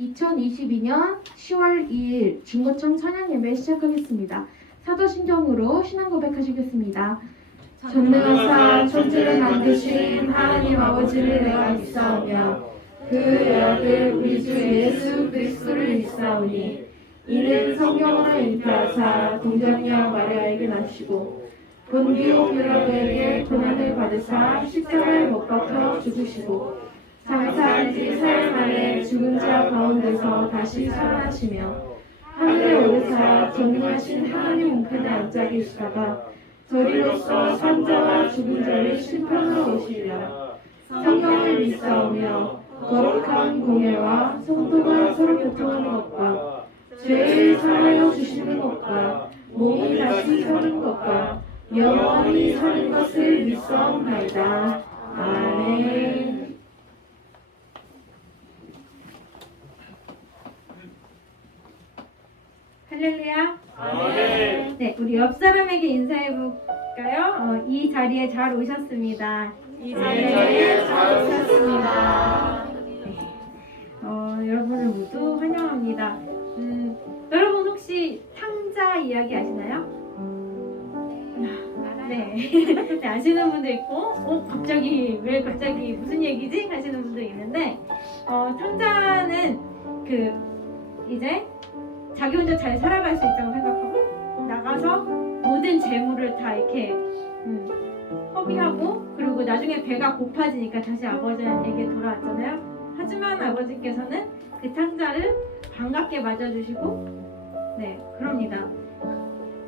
2022년 10월 2일 중고청 찬양 예배 시작하겠습니다. 사도신경으로 신앙 고백하시겠습니다. 전능하사 천지를 만드신 하나님 아버지를 내가 믿사오며 그의 아들 우리 주 예수 그리스도를 믿사오니 이는 성령으로 잉태하사 동정녀 마리아에게 나시고 본디오 빌라도에게 고난을 받으사 십자가에 못 박혀 죽으시고 장사한 지 사흘 만에 죽은 자 가운데서 다시 살아나시며 하늘에 오르사 전능하신 하나님 우편에 앉아 계시다가 저리로서 산자와 죽은 자를 심판하러 오시리라. 성경을 믿사오며 거룩한 공예와 성도가 서로 교통하는 것과 죄를 사하여 주시는 것과 몸이 다시 서는 것과 영원히 사는 것을 믿사옵나이다. 아멘. 할렐루야. 아멘. 네, 우리 옆 사람에게 인사해 볼까요? 이 자리에 잘 오셨습니다. 이 자리에 잘 오셨습니다. 여러분을 모두 환영합니다. 여러분 혹시 탕자 이야기 아시나요? 네. 네, 아시는 분도 있고, 갑자기 왜 갑자기 무슨 얘기지? 하시는 분도 있는데, 탕자는 이제 자기 혼자 잘 살아갈 수 있다고 생각하고 나가서 모든 재물을 다 이렇게 허비하고 그리고 나중에 배가 고파지니까 다시 아버지에게 돌아왔잖아요. 하지만 아버지께서는 그 탕자를 반갑게 맞아주시고 네 그럽니다.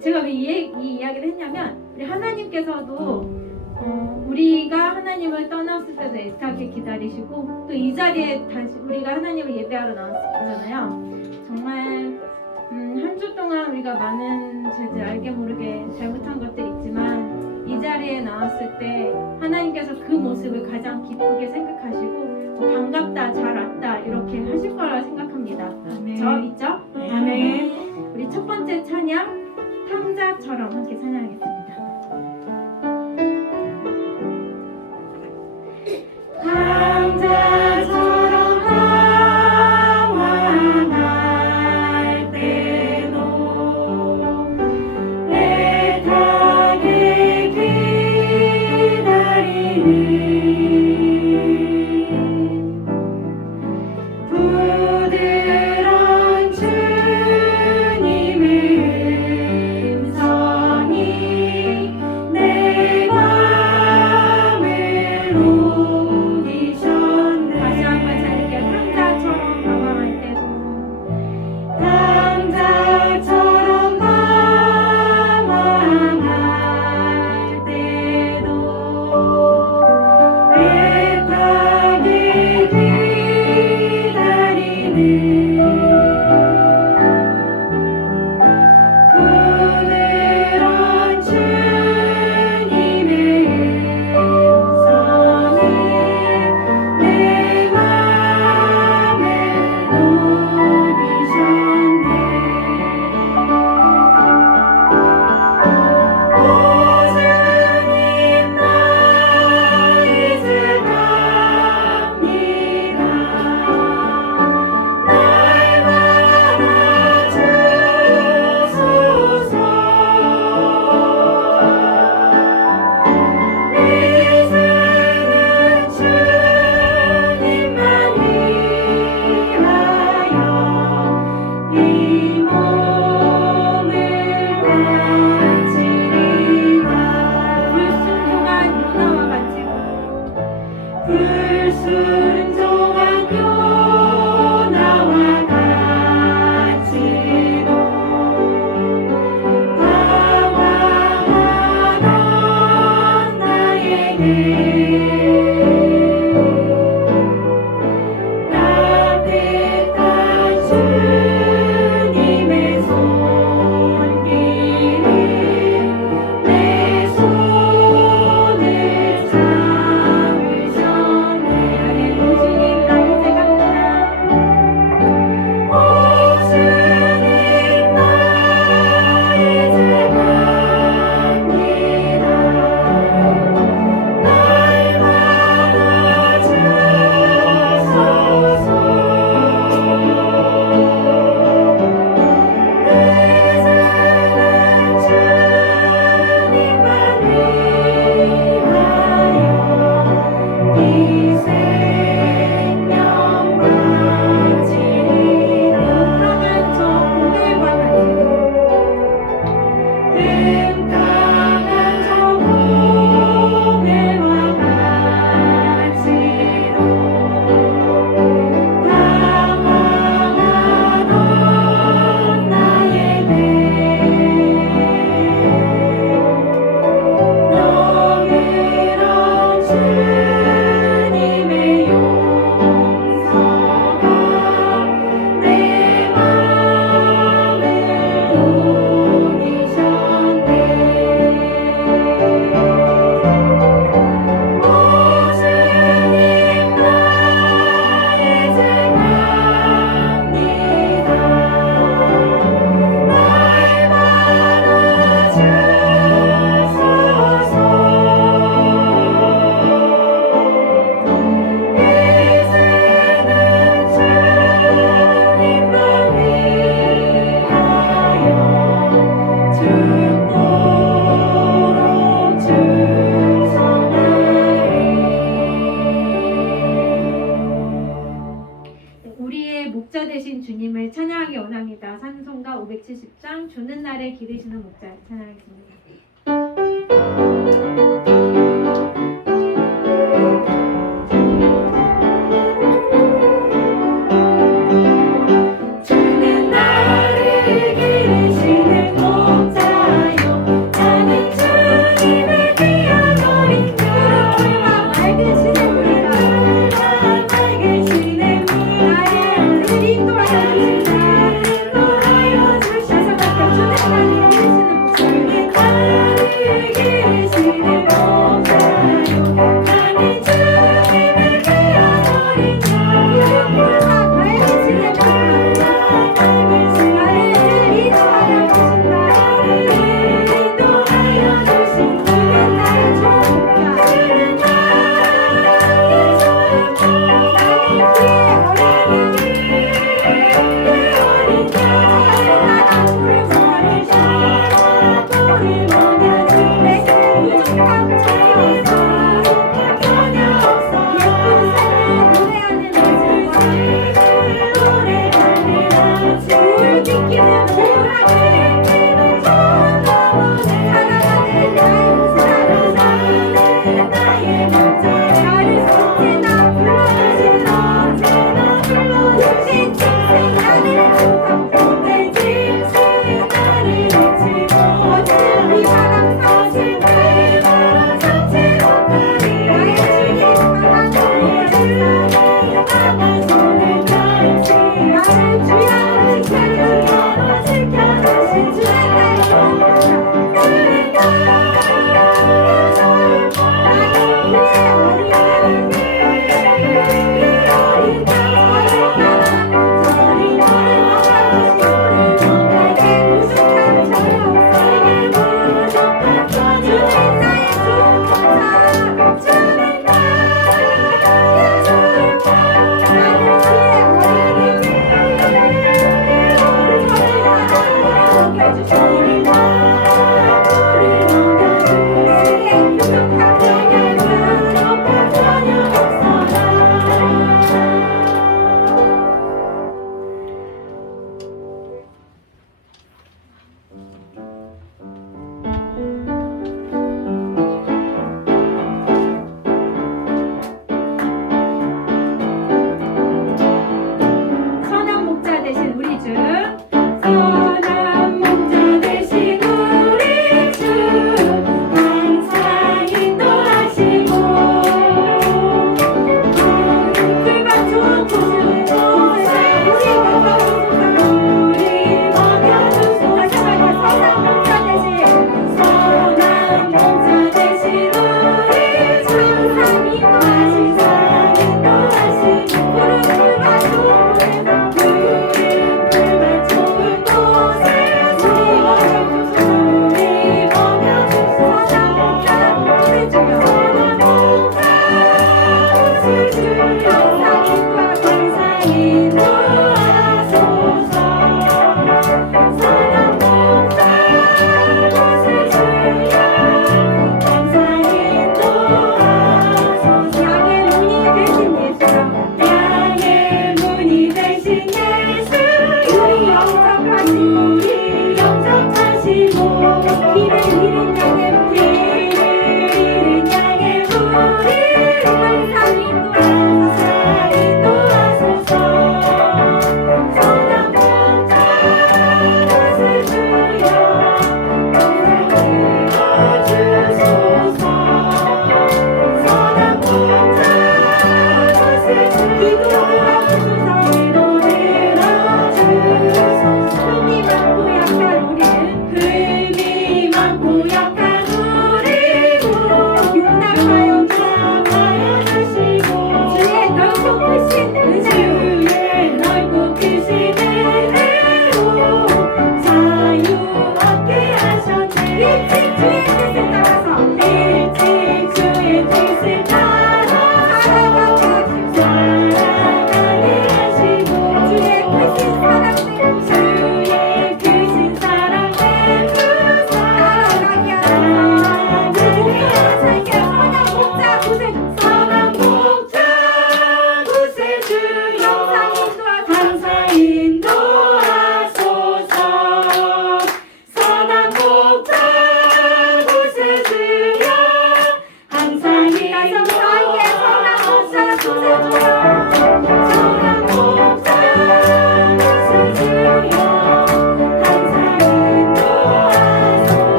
제가 왜 이 이야기를 했냐면 우리 하나님께서도 우리가 하나님을 떠났을 때도 애타게 기다리시고 또 이 자리에 다시 우리가 하나님을 예배하러 나왔잖아요. 정말 한 주 동안 우리가 많은 죄들 알게 모르게 잘못한 것들이 있지만 이 자리에 나왔을 때 하나님께서 그 모습을 가장 기쁘게 생각하시고 반갑다, 잘 왔다 이렇게 하실 거라 생각합니다. 아멘. 저 믿죠? 아멘. 우리 첫 번째 찬양 탕자처럼 함께 찬양하겠습니다. 탕자처럼 방황할 때도 애타게 기다리는 부드러운 주님의 음성이 내 맘을 녹이셨네. 다시 한번 찬양할게요. 탕자처럼 방황할 때도 탕자처럼 방황할 때도 애타게 기다리는 부드러운 주님의 음성이 내 맘을 녹이셨네. 오 주님 나 이제 갑니다. 날 받아주소서. 이제는 주님만 위하여 이 몸을 바치리라. 불순종한 요나와 같이 불순종한 요나와 같이도 방황하던 나에게 따뜻한 주님의 손길이 내 손을 잡으셨네. 주님을 찬양하기 원합니다. 찬송가 570장 주는 날에 기르시는 목자 찬양하겠습니다. 주는 나를 기르시는 목자요 나는 주님을 뛰어노린 자 맑으시는 물 맑으시는 물 나의 우리를 인도하여 주시다. 주는 나를 기르시는 목자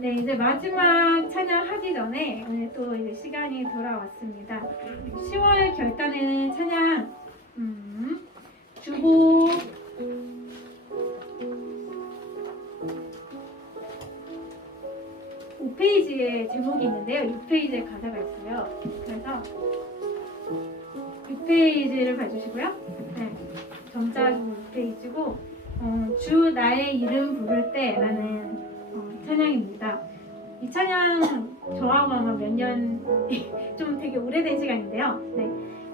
네, 이제 마지막 찬양하기 전에 오늘 또 이제 시간이 돌아왔습니다. 10월 결단에는 찬양 주보 5페이지에 제목이 있는데요. 6페이지에 가사가 있어요. 그래서 6페이지를 봐주시고요. 네, 정자주 6페이지고 주 나의 이름 부를 때라는 찬양입니다. 이 찬양 저하고 아마 몇 년 좀 되게 오래된 시간인데요. 네,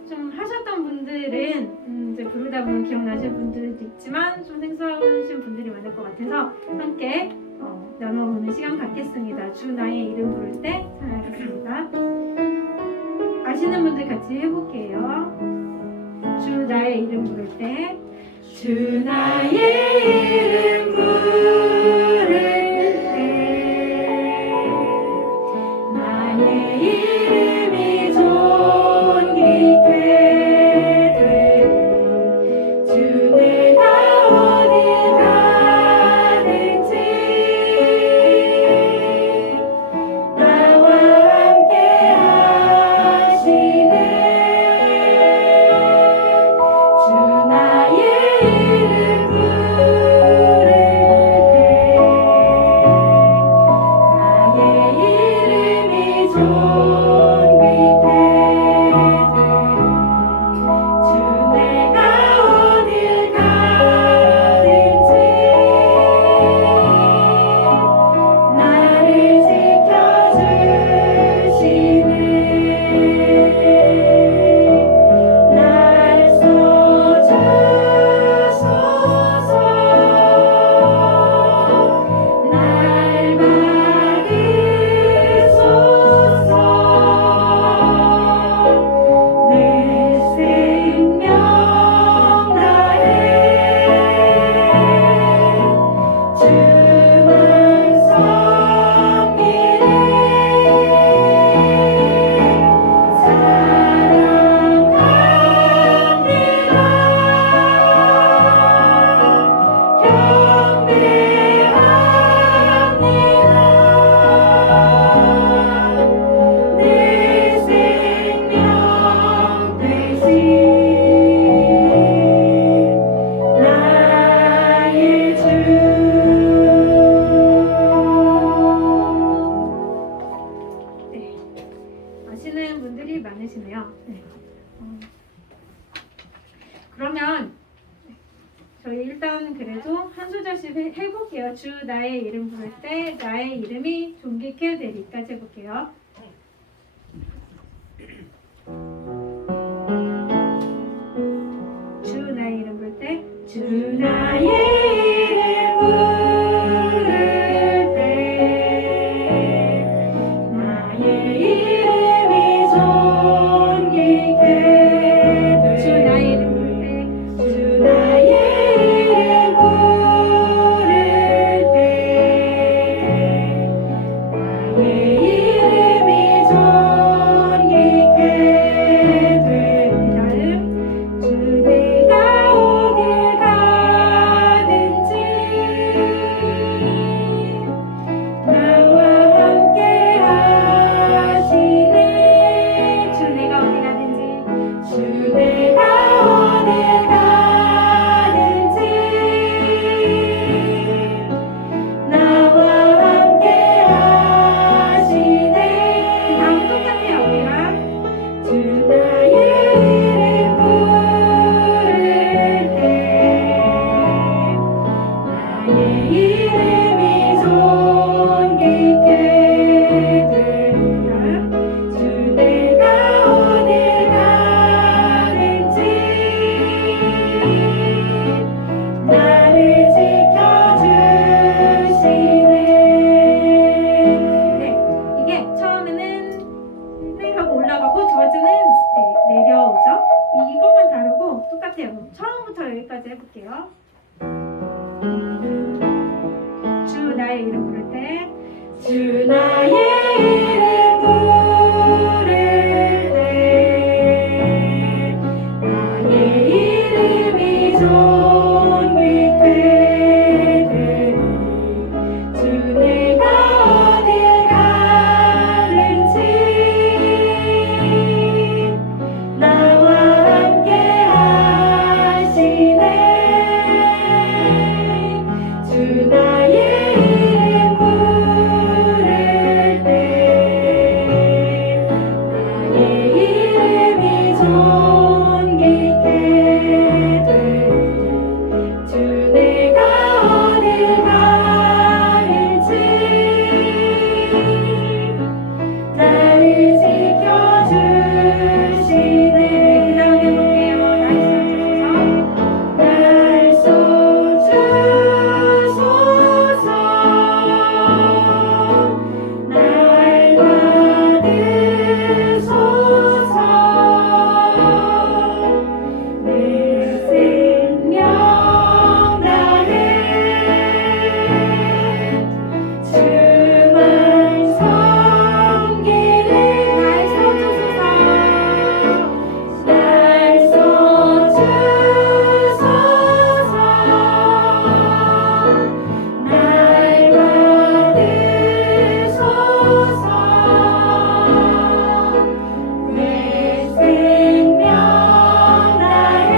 좀 하셨던 분들은 이제 부르다 보면 기억나실 분들도 있지만 좀 생소하신 분들이 많을 것 같아서 함께 나눠보는 시간 갖겠습니다. 주 나의 이름 부를 때 찬양하겠습니다. 아시는 분들 같이 해볼게요. 주 나의 이름 부를 때 주 나의 이름 부를 때 나의 이름이 존귀케 되고 주 내가 어딜 가든지 나와 함께 하시네 주 나의 이름 부를 때 나의 이름이 존귀케 되고 주 내가 어딜 가든지 나를 지켜주시네 날 써주소서 날 받으소서 내 생명 다해 주만 섬기네 경배합니다 내 생명 되신 나의 주 네, 아시는 분들이 많으시네요. 네. 그러면 저희 일단 그래도 한 소절씩 해볼게요. 주 나의 이름 부를 때 나의 이름이 존귀케 되리까지 해볼게요. 주 나의 이름 부를 때 주 나의 이름 부를 때 나의 이름이 존귀케 주 나의 이름 부를 때 주 나의 이름 부를 때 나의 이름이 존귀케 되고 주 내가 어딜 가든지 나와 함께 하시네 주 내가 어디 가든지 주 내가 어딜 가든지 나와 함께 하시네 다음 똑같아요. 우리랑 주 나의 이름 부를 때 나의 이름이 존귀케 되고 주 내가 어딜 가든지 똑같아요. 처음부터 여기까지 해볼게요. 주 나의 이름 부를 때, 주 나의 이름 부를 때 나의 이름이 존귀 되리니 주 내가 어딜 가든지 나와 함께 하시네 주 나의 이름 부를 때 나의 이름이 존귀케 되리 주 내가 어딜 가든지 나를 지켜주시네 그 다음에 볼게요. 날 쏘주소서 날 받으소서 내 생명 다해 주만 섬기네 날 써주소서 날 써주소서 날 받으소서 내 생명 다해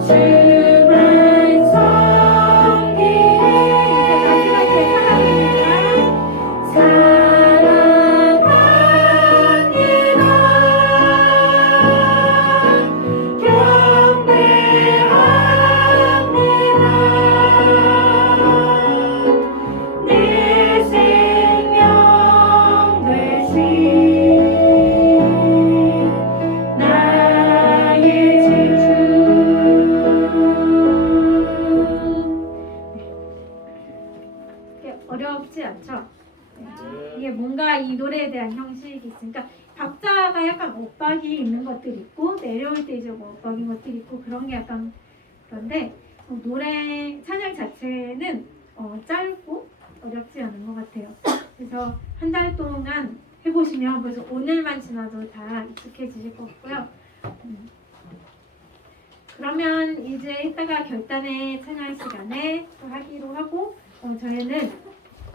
주만 섬기네 이제 마지막에 사랑합니다 경배합니다 내 생명 되신 나의 주 이게 어렵지 않죠? 이게 뭔가 이 노래에 대한 형식이 있으니까 박자가 약간 엇박이 있는 것들이 있고 내려올 때 이제 뭐 엇박인 것들이 있고 그런 게 약간 그런데 노래 찬양 자체는 짧고 어렵지 않은 것 같아요. 그래서 한 달 동안 해보시면 벌써 오늘만 지나도 다 익숙해지실 것 같고요. 그러면 이제 이따가 결단의 찬양 시간에 또 하기로 하고 저희는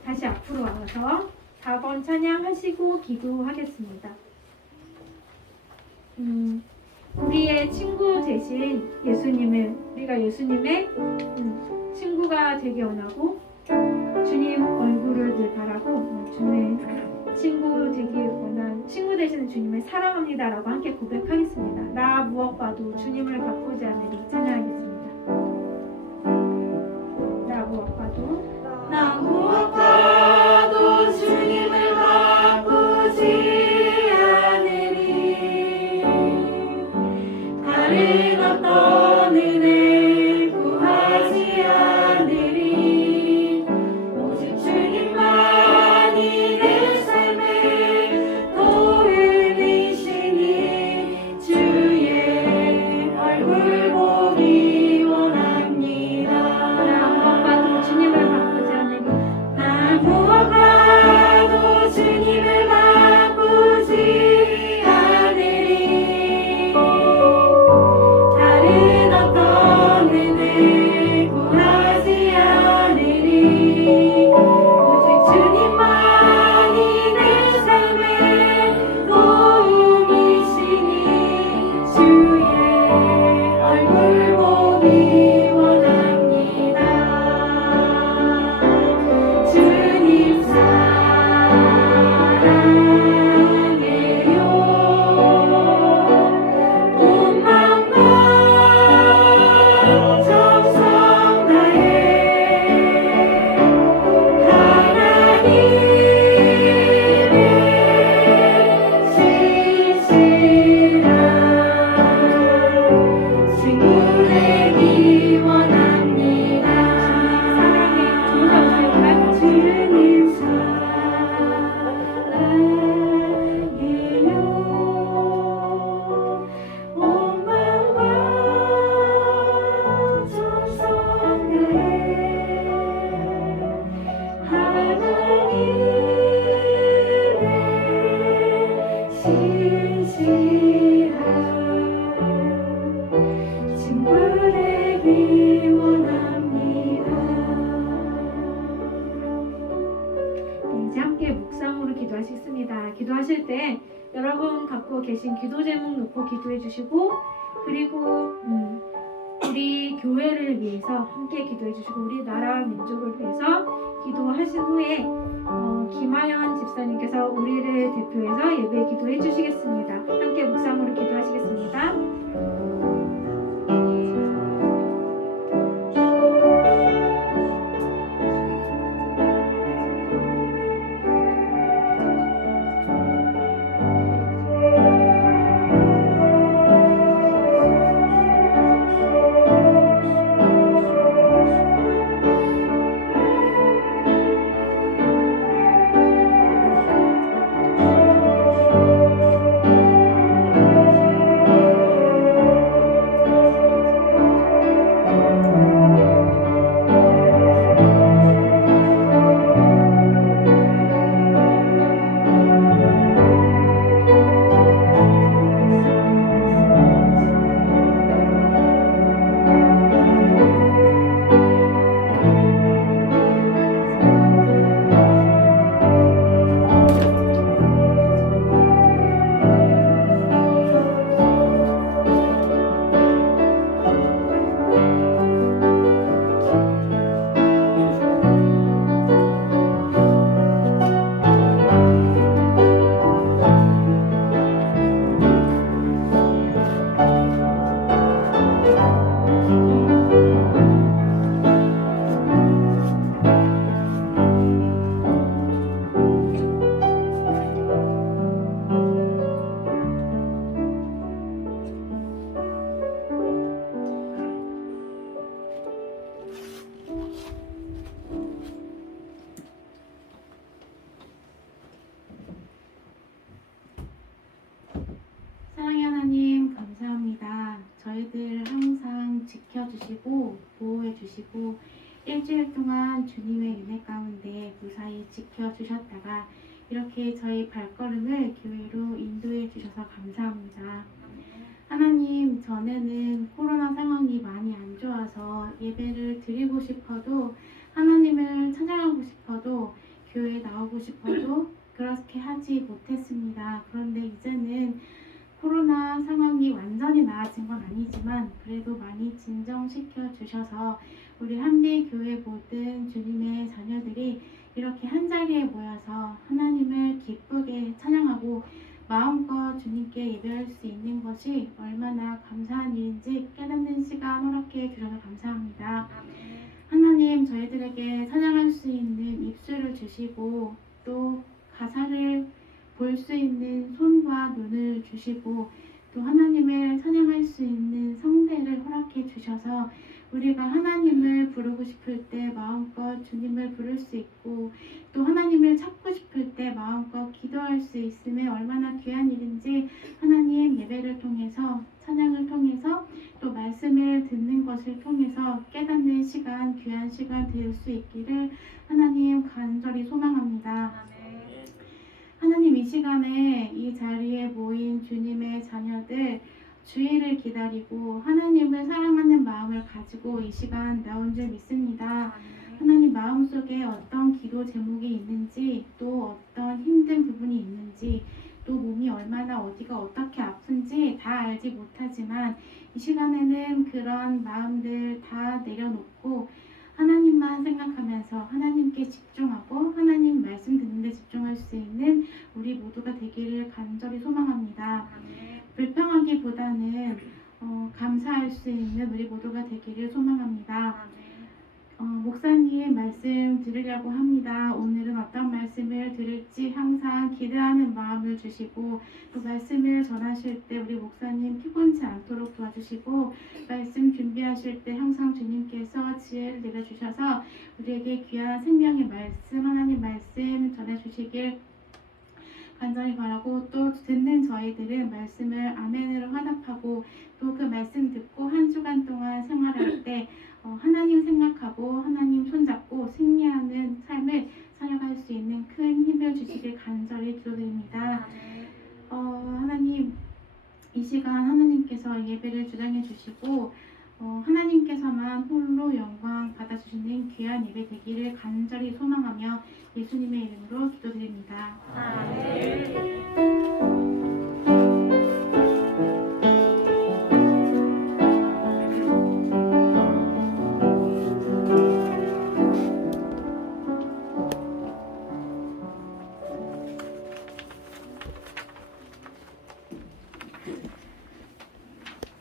다시 앞으로 와서 4번 찬양 하시고 기도하겠습니다. 우리의 친구 되신 예수님을 우리가 예수님의 친구가 되기 원하고 주님 얼굴을 늘 바라고 주님의 친구 되기 원한 친구 되시는 주님을 사랑합니다라고 함께 고백하겠습니다. 나 무엇 봐도 주님을 바꾸지 않으리 찬양하겠습니다. 나 무엇 봐도 나 무엇과도 주님을 바꾸지 않으리 다른 어떤 은혜 구하지 않으리 오직 주님만이 내 삶의 도움이시니 주의 얼굴 보기 원합니다 나 무엇 봐도 주님을 바꾸지 않으리 나 여러분 갖고 계신 기도 제목 놓고 기도해 주시고 그리고 우리 교회를 위해서 함께 기도해 주시고 우리 나라와 민족을 위해서 기도하신 후에 김하연 집사님께서 우리를 대표해서 예배 기도해 주시겠습니다. 함께 묵상으로 기도하시겠습니다. 사랑의 하나님 감사합니다. 저희들 항상 지켜주시고 보호해주시고 일주일 동안 주님의 은혜 가운데 무사히 지켜주셨다가 이렇게 저희 발걸음을 교회로 인도해 주셔서 감사합니다. 하나님, 전에는 코로나 상황이 많이 안 좋아서 예배를 드리고 싶어도 하나님을 찬양하고 싶어도 교회에 나오고 싶어도 그렇게 하지 못했습니다. 그런데 이제는 코로나 상황이 완전히 나아진 건 아니지만 그래도 많이 진정시켜 주셔서 우리 한비교회 모든 주님의 자녀들이 이렇게 한자리에 모여서 하나님을 기쁘게 찬양하고 마음껏 주님께 예배할 수 있는 것이 얼마나 감사한 일인지 깨닫는 시간 허락해 주셔서 감사합니다. 하나님, 저희들에게 찬양할 수 있는 입술을 주시고 또 가사를 볼 수 있는 손과 눈을 주시고 또 하나님을 찬양할 수 있는 성대를 허락해 주셔서 우리가 하나님을 부르고 싶을 때 마음껏 주님을 부를 수 있고 또 하나님을 찾고 싶을 때 마음껏 기도할 수 있음에 얼마나 귀한 일인지 하나님 예배를 통해서 찬양을 통해서 또 말씀을 듣는 것을 통해서 깨닫는 시간, 귀한 시간 될 수 있기를 하나님 간절히 소망합니다. 하나님, 이 시간에 이 자리에 모인 주님의 자녀들 주의를 기다리고 하나님을 사랑하는 마음을 가지고 이 시간 나온 줄 믿습니다. 하나님, 마음속에 어떤 기도 제목이 있는지 또 어떤 힘든 부분이 있는지 또 몸이 얼마나 어디가 어떻게 아픈지 다 알지 못하지만 이 시간에는 그런 마음들 다 내려놓고 하나님만 생각하면서 하나님께 집중하고 하나님 말씀 듣는 데 집중할 수 있는 우리 모두가 되기를 간절히 소망합니다. 불평하기보다는 감사할 수 있는 우리 모두가 되기를 소망합니다. 목사님 말씀 들으려고 합니다. 오늘은 어떤 말씀을 들을지 항상 기대하는 마음을 주시고 또 말씀을 전하실 때 우리 목사님 피곤치 않도록 도와주시고 말씀 준비하실 때 항상 주님께서 지혜를 내려주셔서 우리에게 귀한 생명의 말씀, 하나님 말씀 전해주시길 간절히 바라고 또 듣는 저희들은 말씀을 아멘으로 화답하고 또 그 말씀 듣고 한 주간 동안 생활할 때 하나님 생각하고 하나님 손잡고 승리하는 삶을 살아갈 수 있는 큰 힘을 주시길 간절히 기도드립니다. 하나님, 이 시간 하나님께서 예배를 주장해 주시고 하나님께서만 홀로 영광 받아주시는 귀한 예배 되기를 간절히 소망하며 예수님의 이름으로 기도드립니다.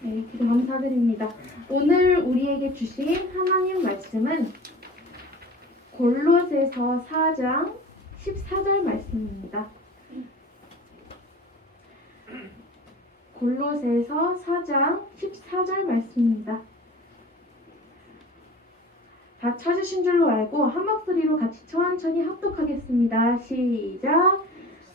네, 기도 감사드립니다. 오늘 우리에게 주신 하나님 말씀은 골로새서 4장 14절 말씀입니다. 골로새서 4장 14절 말씀입니다. 다 찾으신 줄로 알고 한 목소리로 같이 천천히 합독하겠습니다. 시작!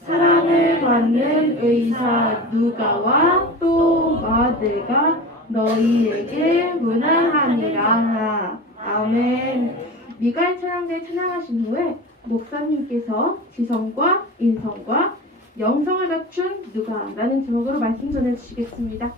사랑을 받는 의사 누가와 또 마대가 너희에게 문안하니라. 아멘. 미갈 찬양대 찬양하신 후에 목사님께서 지성과 인성과 영성을 갖춘 누가라는 제목으로 말씀 전해주시겠습니다.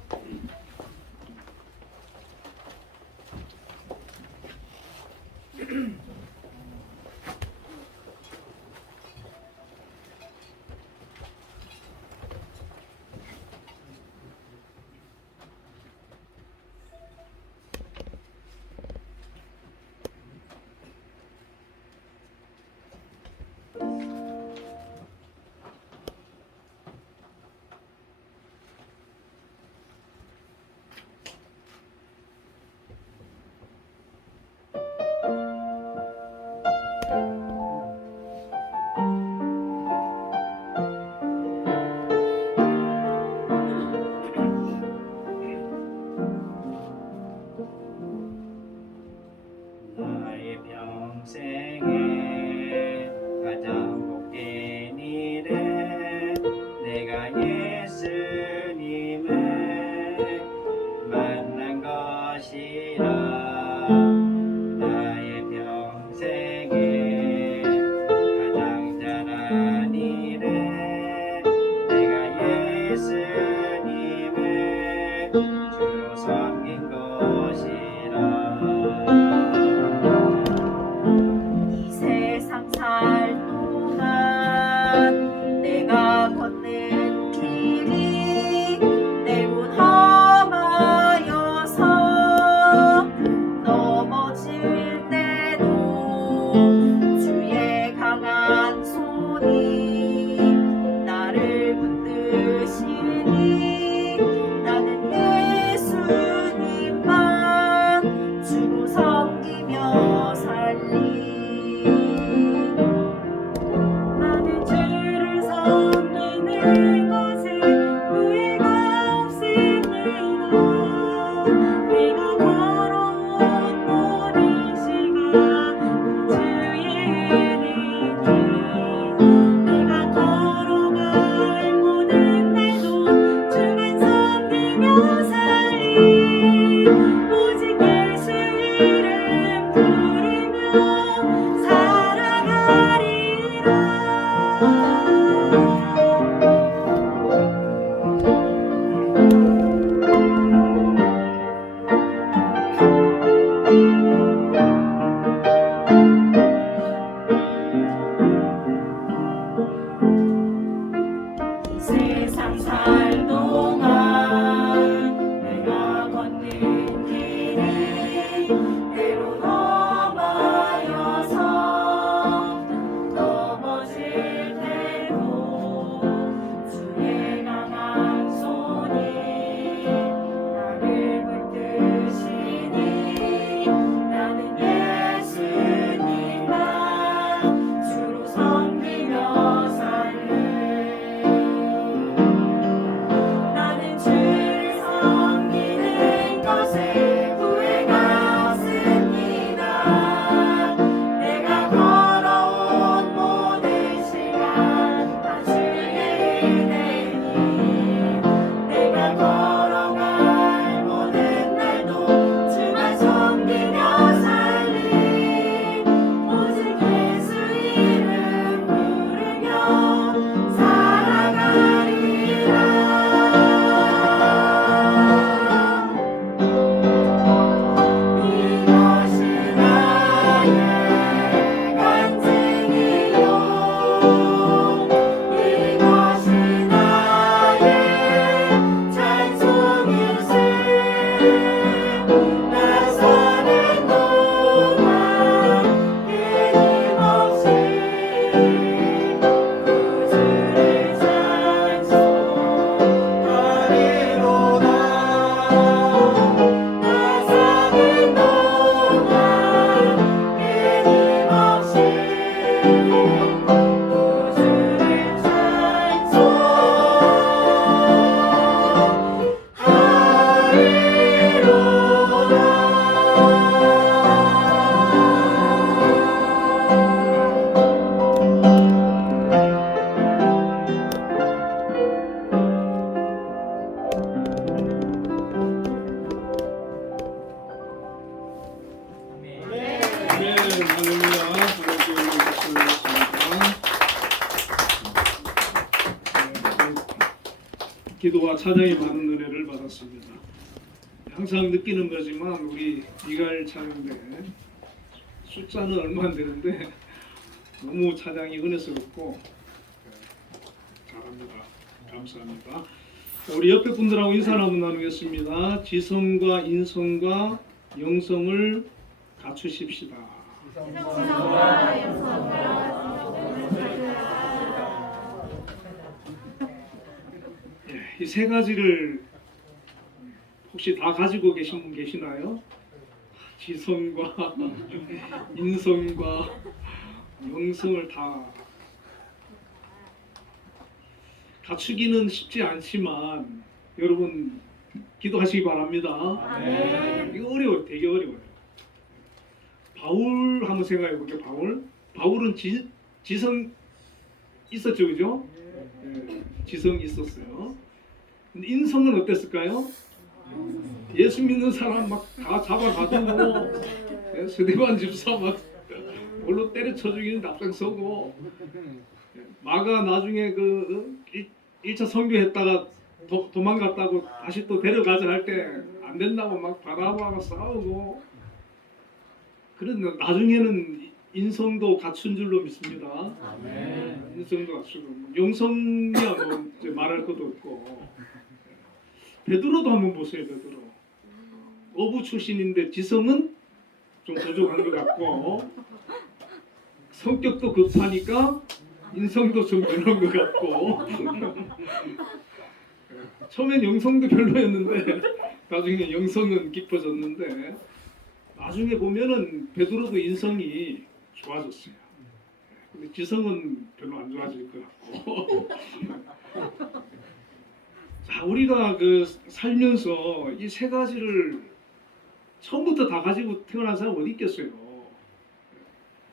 기도와 찬양이 많은 은혜를 받았습니다. 항상 느끼는 거지만 우리 이갈 찬양대 숫자는 얼마 안 되는데 너무 찬양이 은혜스럽고 잘합니다. 감사합니다. 우리 옆에 분들하고 인사를 한번 나누겠습니다. 지성과 인성과 영성을 갖추십시다. 이 세 가지를 혹시 다 가지고 계신 분 계시나요? 지성과 인성과 영성을 다 갖추기는 쉽지 않지만 여러분 기도하시기 바랍니다. 이거 어려워요. 되게 어려워요. 바울 한번 생각해 볼게요. 바울은 지성 있었죠, 그죠? 네, 지성 있었어요. 근데 인성은 어땠을까요? 예수 믿는 사람 막 다 잡아가두고 스데반 집사 막 뭘로 때려쳐 죽이는데 앞장서고 마가 나중에 그 1차 선교했다가 도망갔다고 다시 또 데려가자 할 때 안 된다고 막 바나바가 싸우고 그런데 나중에는 인성도 갖춘 줄로 믿습니다. 인성도 갖추고 영성이야 뭐 이제 말할 것도 없고 베드로도 한번 보세요. 베드로 어부 출신인데 지성은 좀 부족한 것 같고 성격도 급하니까 인성도 좀 별로인 것 같고 처음엔 영성도 별로였는데 나중에 영성은 깊어졌는데 나중에 보면은 베드로도 인성이 좋아졌어요. 근데 지성은 별로 안 좋아질 것 같고 자, 우리가 그 살면서 이 세 가지를 처음부터 다 가지고 태어난 사람 어디 있겠어요?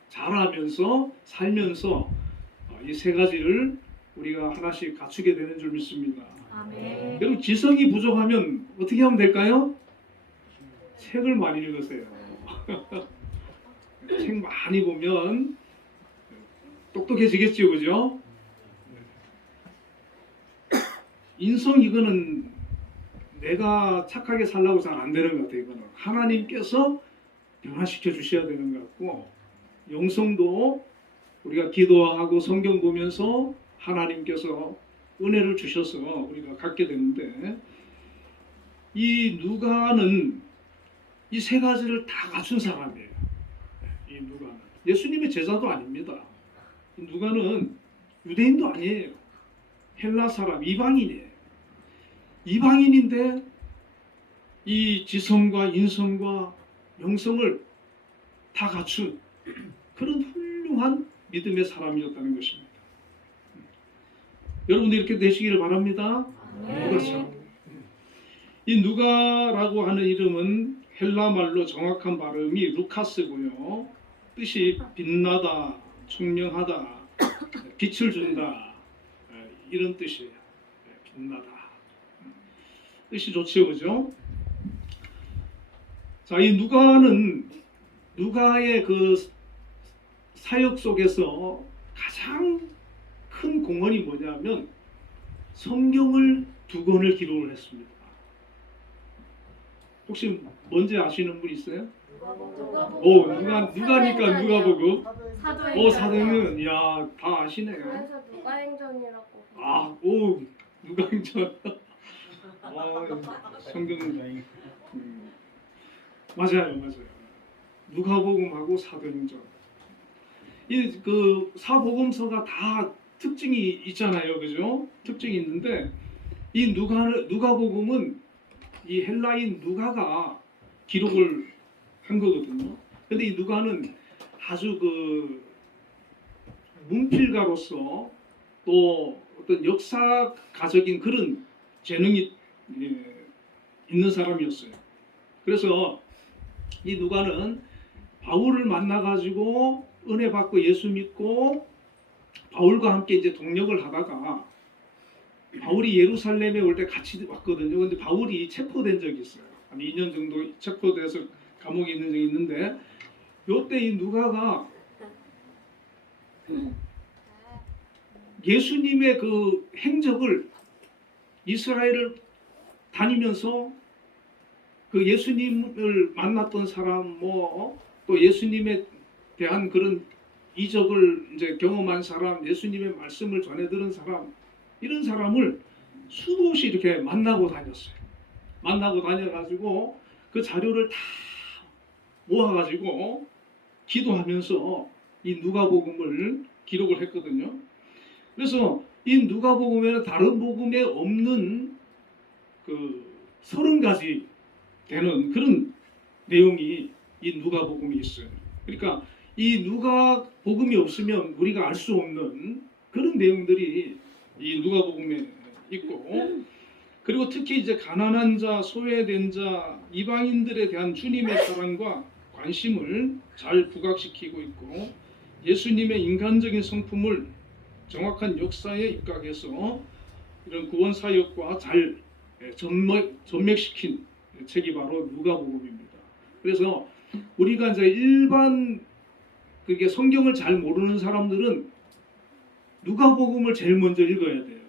자라면서 살면서 이 세 가지를 우리가 하나씩 갖추게 되는 줄 믿습니다. 여러분 지성이 부족하면 어떻게 하면 될까요? 책을 많이 읽으세요. 책 많이 보면 똑똑해지겠죠, 그죠? 인성 이거는 내가 착하게 살라고 잘 안 되는 것 같아요. 이거는 하나님께서 변화시켜 주셔야 되는 것 같고 영성도 우리가 기도하고 성경 보면서 하나님께서 은혜를 주셔서 우리가 갖게 되는데 이 누가는 이 세 가지를 다 갖춘 사람이에요. 이 누가는 예수님의 제자도 아닙니다. 이 누가는 유대인도 아니에요. 헬라 사람 이방인이에요. 이방인인데 이 지성과 인성과 영성을 다 갖춘 그런 훌륭한 믿음의 사람이었다는 것입니다. 여러분도 이렇게 되시기를 바랍니다. 이 누가라고 하는 이름은 헬라 말로 정확한 발음이 루카스고요. 뜻이 빛나다, 총명하다, 빛을 준다 이런 뜻이에요. 빛나다. 뜻이 좋죠, 그죠? 자, 이 누가는 누가의 그 사역 속에서 가장 큰 공헌이 뭐냐면 성경을 2권을 기록을 했습니다. 혹시 뭔지 아시는 분 있어요? 누가니까 누가복음. 사도행전. 이야, 다 아시네요. 그래서 누가행전이라고. 누가행전. 성경 맞아요. 누가복음하고 사도행전. 이 그 사복음서가 다 특징이 있잖아요, 그죠? 특징이 있는데 이 누가복음은 이 헬라인 누가가 기록을 한 거거든요. 근데 이 누가는 아주 그 문필가로서 또 어떤 역사가적인 그런 재능이 있는 사람이었어요. 그래서 이 누가는 바울을 만나가지고 은혜 받고 예수 믿고 바울과 함께 이제 동역을 하다가 바울이 예루살렘에 올 때 같이 왔거든요. 근데 바울이 체포된 적이 있어요. 한 2년 정도 체포돼서 감옥에 있는 적이 있는데 요때 이 누가가 예수님의 그 행적을 이스라엘을 다니면서 그 예수님을 만났던 사람, 또 예수님에 대한 그런 이적을 이제 경험한 사람, 예수님의 말씀을 전해 들은 사람, 이런 사람을 수없이 이렇게 만나고 다녔어요. 만나고 다녀가지고 그 자료를 다 모아가지고 기도하면서 이 누가복음을 기록을 했거든요. 그래서 이 누가복음에는 다른 복음에 없는 그 30가지 되는 그런 내용이 이 누가복음에 있어요. 그러니까 이 누가복음이 없으면 우리가 알 수 없는 그런 내용들이 이 누가복음에 있고, 그리고 특히 이제 가난한 자, 소외된 자, 이방인들에 대한 주님의 사랑과 관심을 잘 부각시키고 있고, 예수님의 인간적인 성품을 정확한 역사에 입각해서 이런 구원 사역과 잘 전맥시킨 책이 바로 누가복음입니다. 그래서 우리가 이제 일반 그게 성경을 잘 모르는 사람들은 누가복음을 제일 먼저 읽어야 돼요.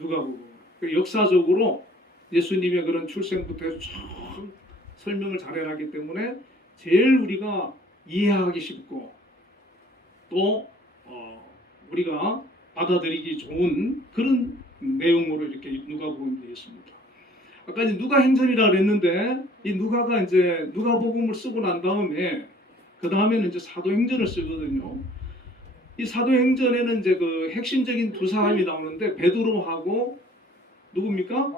누가복음. 역사적으로 예수님의 그런 출생부터 해서 쭉 설명을 잘 해놨기 때문에 제일 우리가 이해하기 쉽고 또 우리가 받아들이기 좋은 그런 내용으로 이렇게 누가복음이 되어 있습니다. 아까 이제 누가행전이라 그랬는데 이 누가가 이제 누가복음을 쓰고 난 다음에 그 다음에는 이제 사도행전을 쓰거든요. 이 사도행전에는 이제 그 핵심적인 두 사람이 나오는데 베드로하고 누굽니까?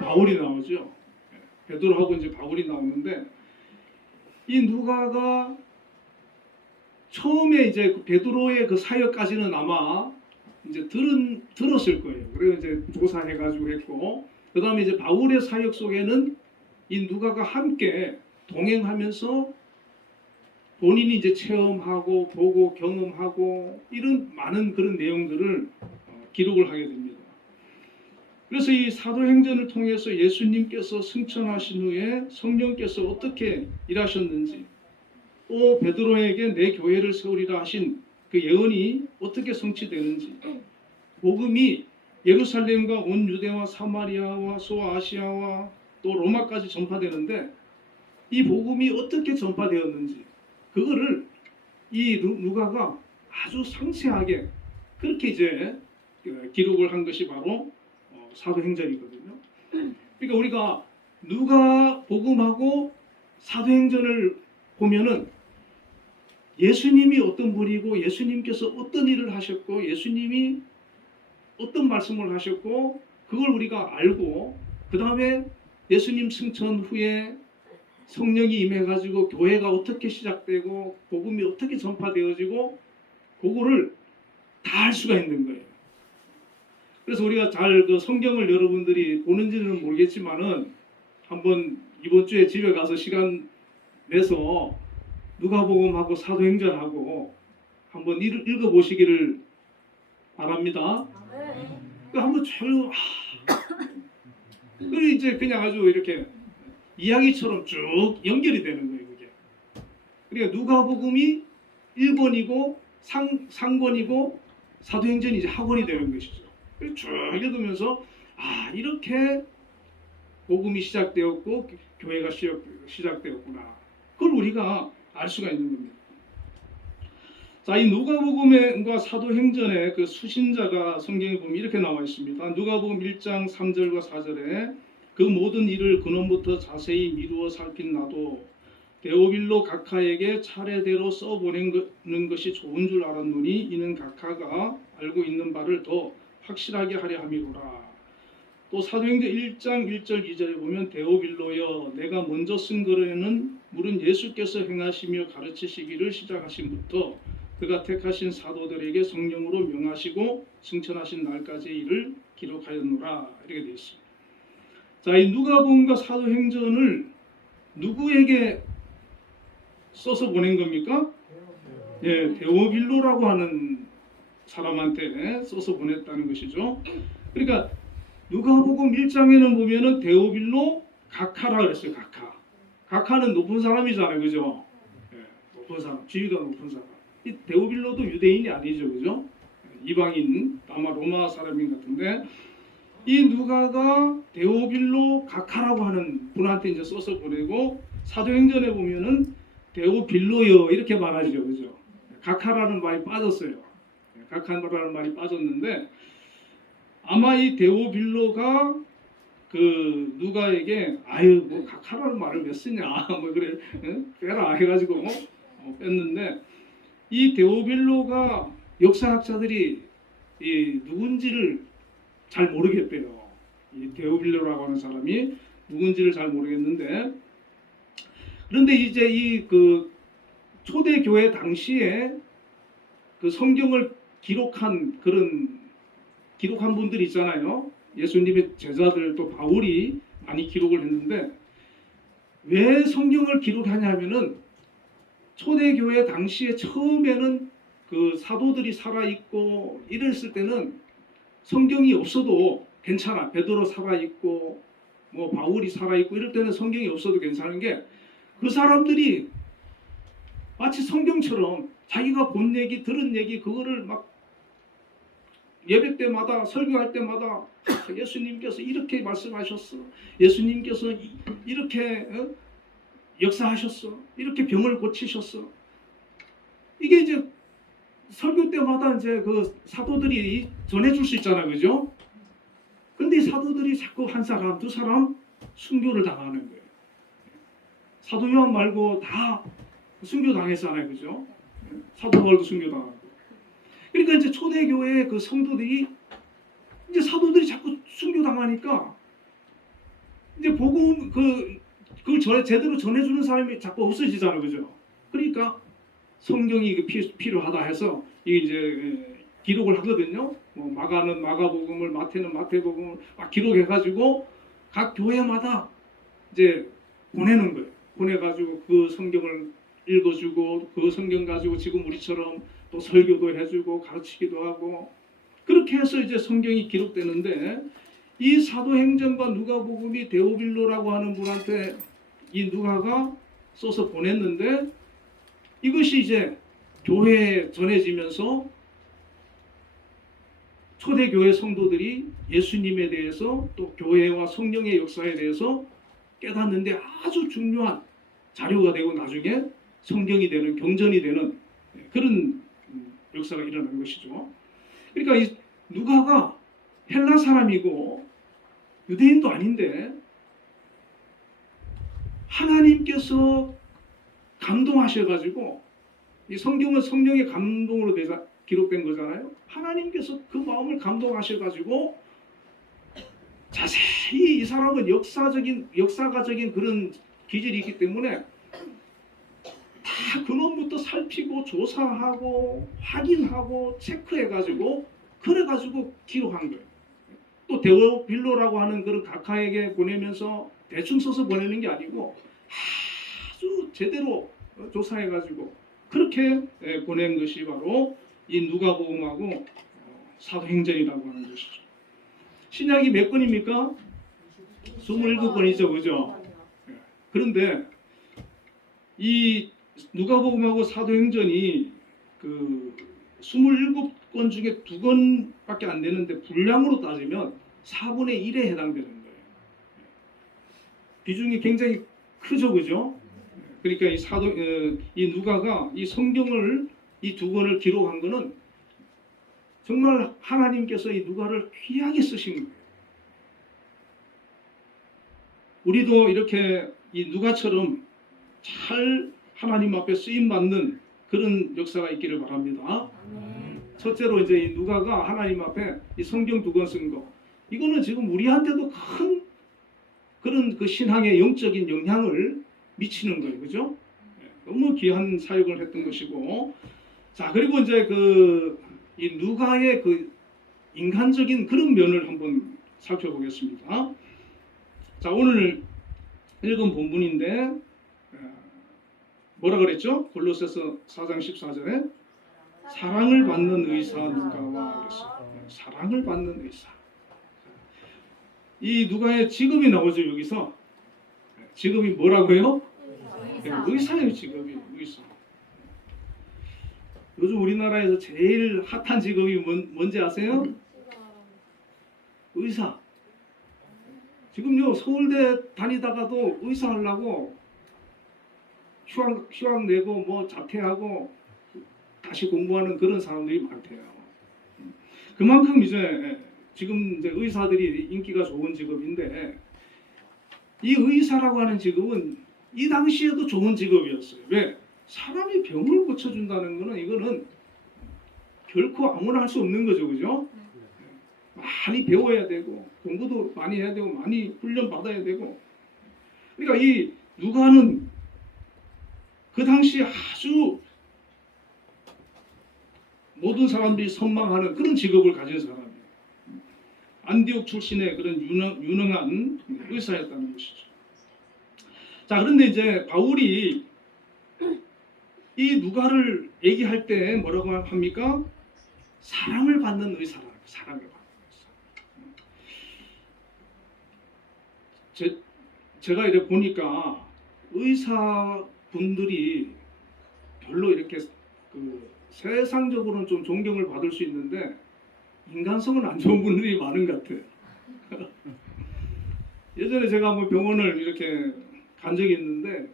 바울이 나오죠. 베드로하고 이제 바울이 나오는데 이 누가가 처음에 이제 그 베드로의 그 사역까지는 아마 이제 들었을 거예요. 그래서 이제 조사해가지고 했고, 그 다음에 이제 바울의 사역 속에는 이 누가가 함께 동행하면서 본인이 이제 체험하고 보고 경험하고 이런 많은 그런 내용들을 기록을 하게 됩니다. 그래서 이 사도행전을 통해서 예수님께서 승천하신 후에 성령께서 어떻게 일하셨는지, 또 베드로에게 내 교회를 세우리라 하신 그 예언이 어떻게 성취되는지, 복음이 예루살렘과 온 유대와 사마리아와 소아시아와 또 로마까지 전파되는데 이 복음이 어떻게 전파되었는지, 그거를 이 누가가 아주 상세하게 그렇게 이제 기록을 한 것이 바로 사도행전이거든요. 그러니까 우리가 누가복음하고 사도행전을 보면은 예수님이 어떤 분이고 예수님께서 어떤 일을 하셨고 예수님이 어떤 말씀을 하셨고 그걸 우리가 알고, 그 다음에 예수님 승천 후에 성령이 임해가지고 교회가 어떻게 시작되고 복음이 어떻게 전파되어지고 그거를 다 알 수가 있는 거예요. 그래서 우리가 잘 그 성경을 여러분들이 보는지는 모르겠지만은 한번 이번 주에 집에 가서 시간 내서 누가복음하고 사도행전하고 한번 읽어보시기를 바랍니다. 한번 쭉 그리고 이제 그냥 아주 이렇게 이야기처럼 쭉 연결이 되는 거예요. 그게. 그러니까 누가복음이 1권이고 상권이고 사도행전이 이제 학원이 되는 것이죠. 쭉 읽으면서 이렇게 복음이 시작되었고 교회가 시작되었구나. 그걸 우리가 알 수가 있는 겁니다. 자, 이 누가복음과 사도행전의 그 수신자가 성경에 보면 이렇게 나와 있습니다. 누가복음 1장 3절과 4절에 그 모든 일을 근원부터 자세히 미루어 살핀 나도 데오빌로 각하에게 차례대로 써보내는 것이 좋은 줄 알았노니 이는 각하가 알고 있는 바를 더 확실하게 하려 함이로라. 또 사도행전 1장 1절 2절에 보면 데오빌로여 내가 먼저 쓴 글에는 물은 예수께서 행하시며 가르치시기를 시작하신부터 그가 택하신 사도들에게 성령으로 명하시고 승천하신 날까지의 일을 기록하였노라. 이렇게 되어 있습니다. 자, 이 누가복음과 사도행전을 누구에게 써서 보낸 겁니까? 예, 데오빌로라고 하는 사람한테 써서 보냈다는 것이죠. 그러니까 누가복음 1장에는 보면은 데오빌로 각하라 그랬어요. 각하는 높은 사람이잖아요, 그죠? 예, 높은 사람, 지위가 높은 사람. 이 데오빌로도 유대인이 아니죠, 그죠? 이방인, 아마 로마 사람인 같은데 이 누가가 데오빌로 가카라고 하는 분한테 이제 써서 보내고, 사도행전에 보면은 데오빌로여 이렇게 말하죠, 그죠? 가카라는 말이 빠졌어요. 가카라는 말이 빠졌는데, 아마 이 데오빌로가 그 누가에게 아유 뭐 가카라는 말을 왜 쓰냐 뭐 그래 빼라 해가지고 뺐는데, 이 데오빌로가 역사학자들이 이 누군지를 잘 모르겠대요. 이 데오빌로라고 하는 사람이 누군지를 잘 모르겠는데, 그런데 이제 이 그 초대 교회 당시에 그 성경을 기록한 분들이 있잖아요. 예수님의 제자들 또 바울이 많이 기록을 했는데, 왜 성경을 기록하냐면은 초대교회 당시에 처음에는 그 사도들이 살아있고 이랬을 때는 성경이 없어도 괜찮아. 베드로 살아있고 뭐 바울이 살아있고 이럴 때는 성경이 없어도 괜찮은 게, 그 사람들이 마치 성경처럼 자기가 본 얘기 들은 얘기 그거를 막 예배 때마다 설교할 때마다 예수님께서 이렇게 말씀하셨어. 예수님께서 이렇게 역사하셨어. 이렇게 병을 고치셨어. 이게 이제 설교 때마다 이제 그 사도들이 전해줄 수 있잖아요, 그죠? 근데 이 사도들이 자꾸 한 사람, 두 사람 순교를 당하는 거예요. 사도 요한 말고 다 순교 당했잖아요, 그죠? 사도 바울도 순교 당하고. 그러니까 이제 초대교회 그 성도들이 이제 사도들이 자꾸 순교 당하니까 이제 복음 그걸 제대로 전해주는 사람이 자꾸 없어지잖아요, 그죠? 그러니까 성경이 필요하다 해서 이게 이제 기록을 하거든요. 뭐 마가는 마가복음을, 마태는 마태복음을 막 기록해가지고 각 교회마다 이제 보내는 거예요. 보내가지고 그 성경을 읽어주고 그 성경 가지고 지금 우리처럼 또 설교도 해주고 가르치기도 하고, 그렇게 해서 이제 성경이 기록되는데, 이 사도행전과 누가복음이 데오빌로라고 하는 분한테 이 누가가 써서 보냈는데, 이것이 이제 교회에 전해지면서 초대교회 성도들이 예수님에 대해서 또 교회와 성령의 역사에 대해서 깨닫는데 아주 중요한 자료가 되고 나중에 성경이 되는, 경전이 되는 그런 역사가 일어난 것이죠. 그러니까 이 누가가 헬라 사람이고 유대인도 아닌데 하나님께서 감동하셔가지고, 이 성경은 성령의 감동으로 기록된 거잖아요. 하나님께서 그 마음을 감동하셔가지고 자세히, 이 사람은 역사가적인 그런 기질이 있기 때문에 다 근원부터 살피고 조사하고 확인하고 체크해가지고 그래가지고 기록한 거예요. 또 데오빌로라고 하는 그런 각하에게 보내면서 대충 써서 보내는 게 아니고 아주 제대로 조사해가지고 그렇게 보낸 것이 바로 이 누가복음하고 사도행전이라고 하는 것이죠. 신약이 몇 권입니까? 27권이죠, 그죠? 그런데 이 누가복음하고 사도행전이 그 27권 중에 2권밖에 안 되는데 분량으로 따지면 4분의 1에 해당되는 거예요. 비중이 굉장히 크죠, 그죠? 그러니까 이 누가가 이 성경을 이 2권을 기록한 거는 정말 하나님께서 이 누가를 귀하게 쓰신 거예요. 우리도 이렇게 이 누가처럼 잘 하나님 앞에 쓰임 받는 그런 역사가 있기를 바랍니다. 첫째로 이제 이 누가가 하나님 앞에 이 성경 2권 쓴 거, 이거는 지금 우리한테도 큰 그런 그 신앙의 영적인 영향을 미치는 거예요, 그죠? 너무 귀한 사역을 했던 것이고, 자, 그리고 이제 이 누가의 그 인간적인 그런 면을 한번 살펴보겠습니다. 자, 오늘 읽은 본문인데 뭐라 그랬죠? 골로새서 4장 14절에 사랑을 받는 의사 누가와 그랬어요. 사랑을 받는 의사. 이 누가의 직업이 나오죠, 여기서. 직업이 뭐라고요? 의사예요, 직업이. 의사. 요즘 우리나라에서 제일 핫한 직업이 뭔지 아세요? 의사. 지금요 서울대 다니다가도 의사 하려고 휴학 내고 뭐 자퇴하고 다시 공부하는 그런 사람들이 많대요. 그만큼 이제 지금 이제 의사들이 인기가 좋은 직업인데 이 의사라고 하는 직업은 이 당시에도 좋은 직업이었어요. 왜? 사람이 병을 고쳐준다는 거는 이거는 결코 아무나 할 수 없는 거죠, 그죠? 많이 배워야 되고 공부도 많이 해야 되고 많이 훈련 받아야 되고 그러니까 이 누가는 그 당시 아주 모든 사람들이 선망하는 그런 직업을 가진 사람이에요. 안디옥 출신의 그런 유능한 의사였다는 것이죠. 자, 그런데 이제 바울이 이 누가를 얘기할 때 뭐라고 합니까? 사랑을 받는 의사라고. 사랑을 받는 의사. 제가 이렇게 보니까 의사분들이 별로 이렇게 세상적으로는 좀 존경을 받을 수 있는데 인간성은 안 좋은 분들이 많은 것 같아요. 예전에 제가 한번 병원을 이렇게 간 적이 있는데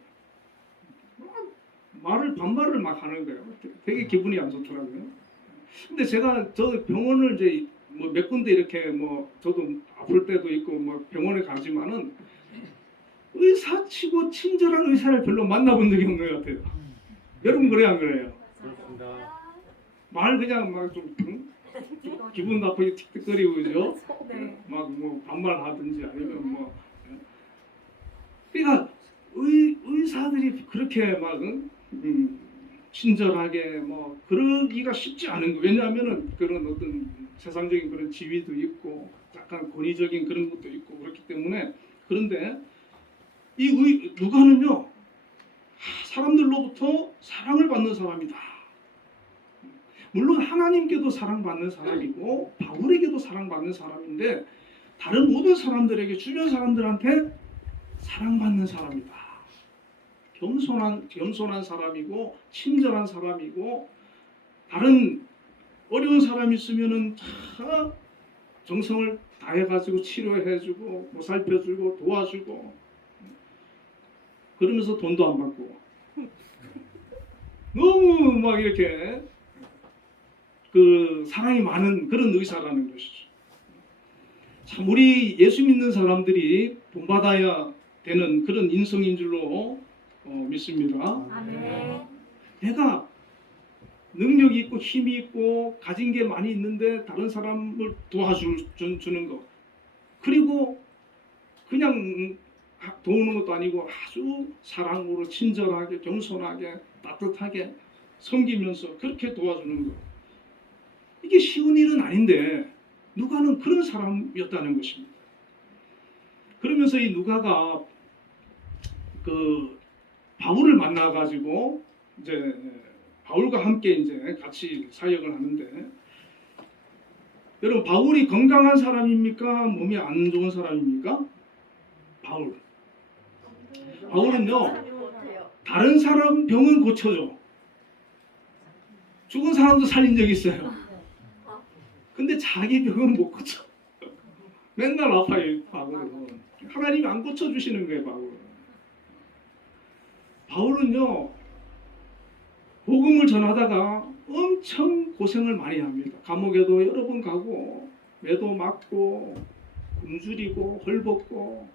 반말을 막 하는 거예요. 되게 기분이 안 좋더라고요. 근데 저 병원을 이제 뭐 몇 군데 이렇게 뭐 저도 아플 때도 있고 뭐 병원에 가지만은 의사치고 친절한 의사를 별로 만나본 적이 없는 것 같아요. 여러분 그래요 안 그래요? 그렇습니다. 말 그냥 막 좀 기분 나쁘게 틱틱거리고 그죠? 네. 막 뭐 반말하든지 아니면 뭐 그러니까 의사들이 그렇게 막 친절하게 뭐 그러기가 쉽지 않은 거. 왜냐하면은 그런 어떤 세상적인 그런 지위도 있고 약간 권위적인 그런 것도 있고 그렇기 때문에. 그런데 이 누가는요 사람들로부터 사랑을 받는 사람이다. 물론 하나님께도 사랑받는 사람이고 바울에게도 사랑받는 사람인데 다른 모든 사람들에게 주변 사람들한테 사랑받는 사람이다. 겸손한 사람이고 친절한 사람이고 다른 어려운 사람이 있으면은 다 정성을 다해가지고 치료해주고 보살펴주고 도와주고 그러면서 돈도 안 받고 너무 막 이렇게 사랑이 많은 그런 의사라는 것이죠. 참 우리 예수 믿는 사람들이 본받아야 되는 그런 인성인 줄로 믿습니다. 아멘. 내가 능력이 있고 힘이 있고 가진 게 많이 있는데 다른 사람을 도와주는 거 그리고 그냥 도우는 것도 아니고 아주 사랑으로 친절하게 겸손하게 따뜻하게 섬기면서 그렇게 도와주는 거 이게 쉬운 일은 아닌데 누가는 그런 사람이었다는 것입니다. 그러면서 이 누가가 바울을 만나가지고 이제 바울과 함께 이제 같이 사역을 하는데 여러분 바울이 건강한 사람입니까? 몸이 안 좋은 사람입니까? 바울은요 다른 사람 병은 고쳐줘. 죽은 사람도 살린 적이 있어요. 근데 자기 병은 못 고쳐. 맨날 아파요. 바울은 하나님이 안 고쳐주시는 거예요. 바울은요 복음을 전하다가 엄청 고생을 많이 합니다. 감옥에도 여러 번 가고 매도 맞고 굶주리고 헐벗고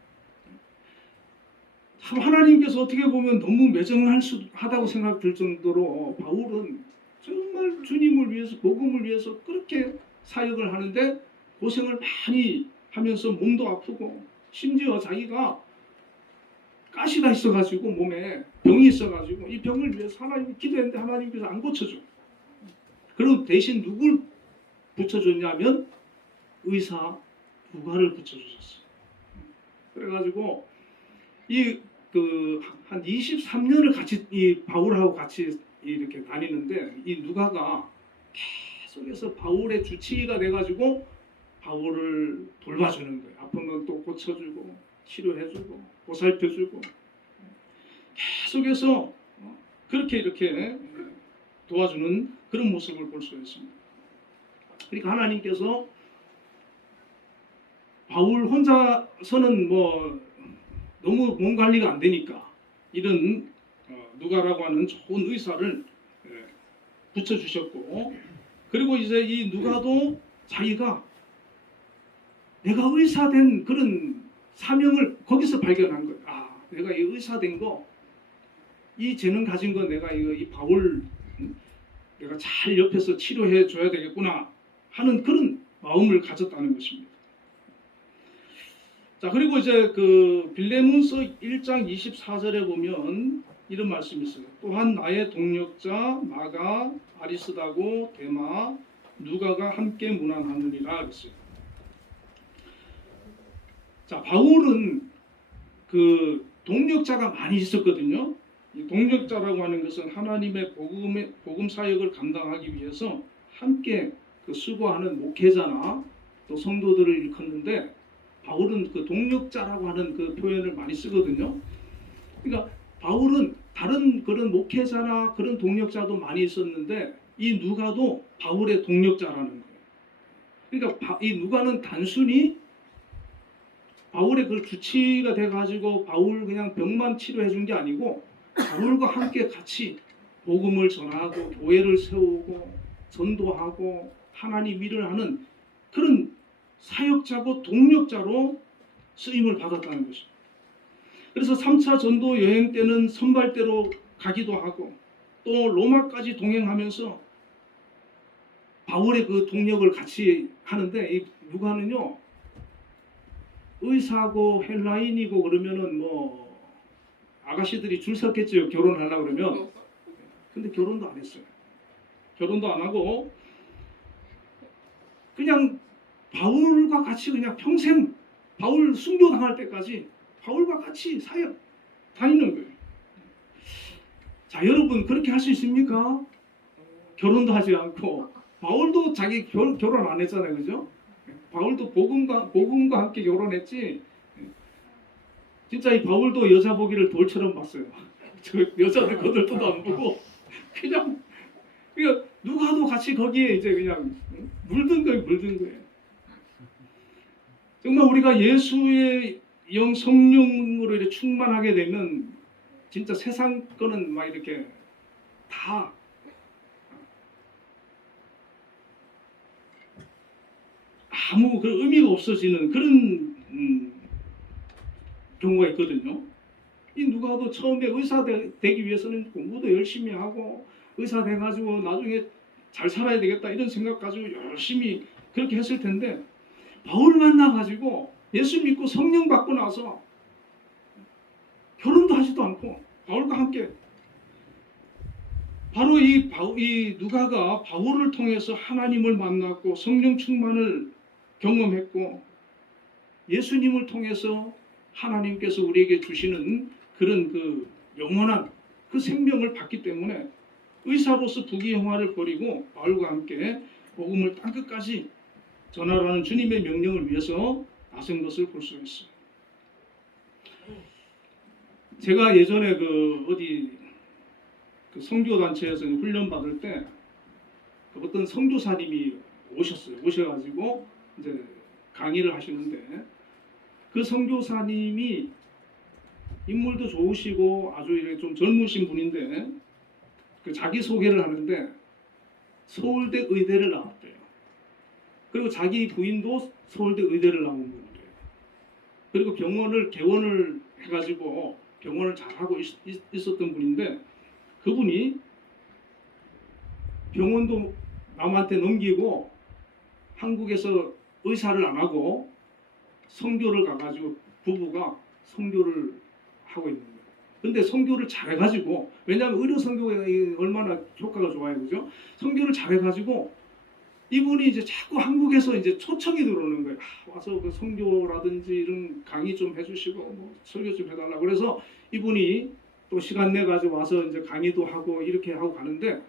참 하나님께서 어떻게 보면 너무 매정하다고 생각 들 정도로 바울은 정말 주님을 위해서 복음을 위해서 그렇게 사역을 하는데 고생을 많이 하면서 몸도 아프고 심지어 자기가 가시가 있어가지고 몸에 병이 있어가지고 이 병을 위해서 하나님 기도했는데 하나님께서 안 고쳐줘. 그리고 대신 누굴 붙여줬냐면 의사 누가를 붙여주셨어요. 그래가지고 한 23년을 같이 이 바울하고 같이 이렇게 다니는데 이 누가가 계속해서 바울의 주치의가 돼가지고 바울을 돌봐주는 거예요. 아픈 건 또 고쳐주고 치료해주고 보살펴주고 계속해서 그렇게 이렇게 도와주는 그런 모습을 볼 수 있습니다. 그러니까 하나님께서 바울 혼자서는 뭐 너무 몸 관리가 안 되니까 이런 누가라고 하는 좋은 의사를 붙여주셨고, 그리고 이제 이 누가도 자기가 내가 의사된 그런 사명을 거기서 발견한 거예요. 아, 내가 이 의사된 거, 이 재능 가진 거 내가 이 바울 내가 잘 옆에서 치료해 줘야 되겠구나 하는 그런 마음을 가졌다는 것입니다. 자, 그리고 이제 그 빌레몬서 1장 24절에 보면 이런 말씀이 있어요. 또한 나의 동력자 마가, 아리스다고, 데마, 누가가 함께 문안하느니라 그랬어요. 자, 바울은 그 동력자가 많이 있었거든요. 이 동력자라고 하는 것은 하나님의 복음 사역을 감당하기 위해서 함께 그 수고하는 목회자나 또 성도들을 일컫는데, 바울은 그 동력자라고 하는 그 표현을 많이 쓰거든요. 그러니까 바울은 다른 그런 목회자나 그런 동력자도 많이 있었는데 이 누가도 바울의 동력자라는 거예요. 그러니까 이 누가는 단순히 바울의 그 주치가 돼가지고 바울 그냥 병만 치료해 준 게 아니고 바울과 함께 같이 복음을 전하고 교회를 세우고 전도하고 하나님 일을 하는 그런 사역자고 동력자로 쓰임을 받았다는 것입니다. 그래서 3차 전도 여행 때는 선발대로 가기도 하고 또 로마까지 동행하면서 바울의 그 동력을 같이 하는데, 이 누가는요 의사고 헬라인이고 그러면은 뭐 아가씨들이 줄 섰겠죠, 결혼하려고 그러면. 근데 결혼도 안 했어요. 결혼도 안 하고 그냥 바울과 같이 그냥 평생 바울 순교당할 때까지 바울과 같이 사역 다니는 거예요. 자, 여러분 그렇게 할 수 있습니까? 결혼도 하지 않고. 바울도 자기 결혼 안 했잖아요, 그죠? 바울도 복음과 함께 결혼했지. 진짜 이 바울도 여자 보기를 돌처럼 봤어요. 저 여자를 거들떠도 안 보고 그냥 누가도 같이 거기에 이제 그냥 물든 거예요. 정말 우리가 예수의 영 성령으로 이렇게 충만하게 되면 진짜 세상 거는 막 이렇게 다 아무 그 의미가 없어지는 그런 경우가 있거든요. 이 누가도 처음에 의사 되기 위해서는 공부도 열심히 하고 의사 돼가지고 나중에 잘 살아야 되겠다 이런 생각 가지고 열심히 그렇게 했을 텐데, 바울 만나가지고 예수 믿고 성령 받고 나서 결혼도 하지도 않고 바울과 함께 바로 이 누가가 바울을 통해서 하나님을 만났고 성령 충만을 경험했고 예수님을 통해서 하나님께서 우리에게 주시는 그런 그 영원한 그 생명을 받기 때문에 의사로서 부귀영화를 버리고 바울과 함께 복음을 땅끝까지 전하라는 주님의 명령을 위해서 나선 것을 볼 수 있어요. 제가 예전에 어디 선교 단체에서 훈련 받을 때 어떤 선교사님이 오셔가지고 이제 강의를 하시는데, 그 선교사님이 인물도 좋으시고 아주 이렇게 좀 젊으신 분인데 그 자기 소개를 하는데 서울대 의대를 나왔대요. 그리고 자기 부인도 서울대 의대를 나온 분이래요. 그리고 병원을 개원을 해가지고 병원을 잘하고 있었던 분인데, 그분이 병원도 남한테 넘기고 한국에서 의사를 안 하고 선교를 가가지고 부부가 선교를 하고 있는 거예요. 근데 선교를 잘해가지고, 왜냐하면 의료 선교가 얼마나 효과가 좋아요, 그죠? 선교를 잘해가지고 이분이 이제 자꾸 한국에서 이제 초청이 들어오는 거예요. 와서 그 선교라든지 이런 강의 좀 해주시고 뭐 설교 좀 해달라. 그래서 이분이 또 시간 내 가지고 와서 이제 강의도 하고 이렇게 하고 가는데,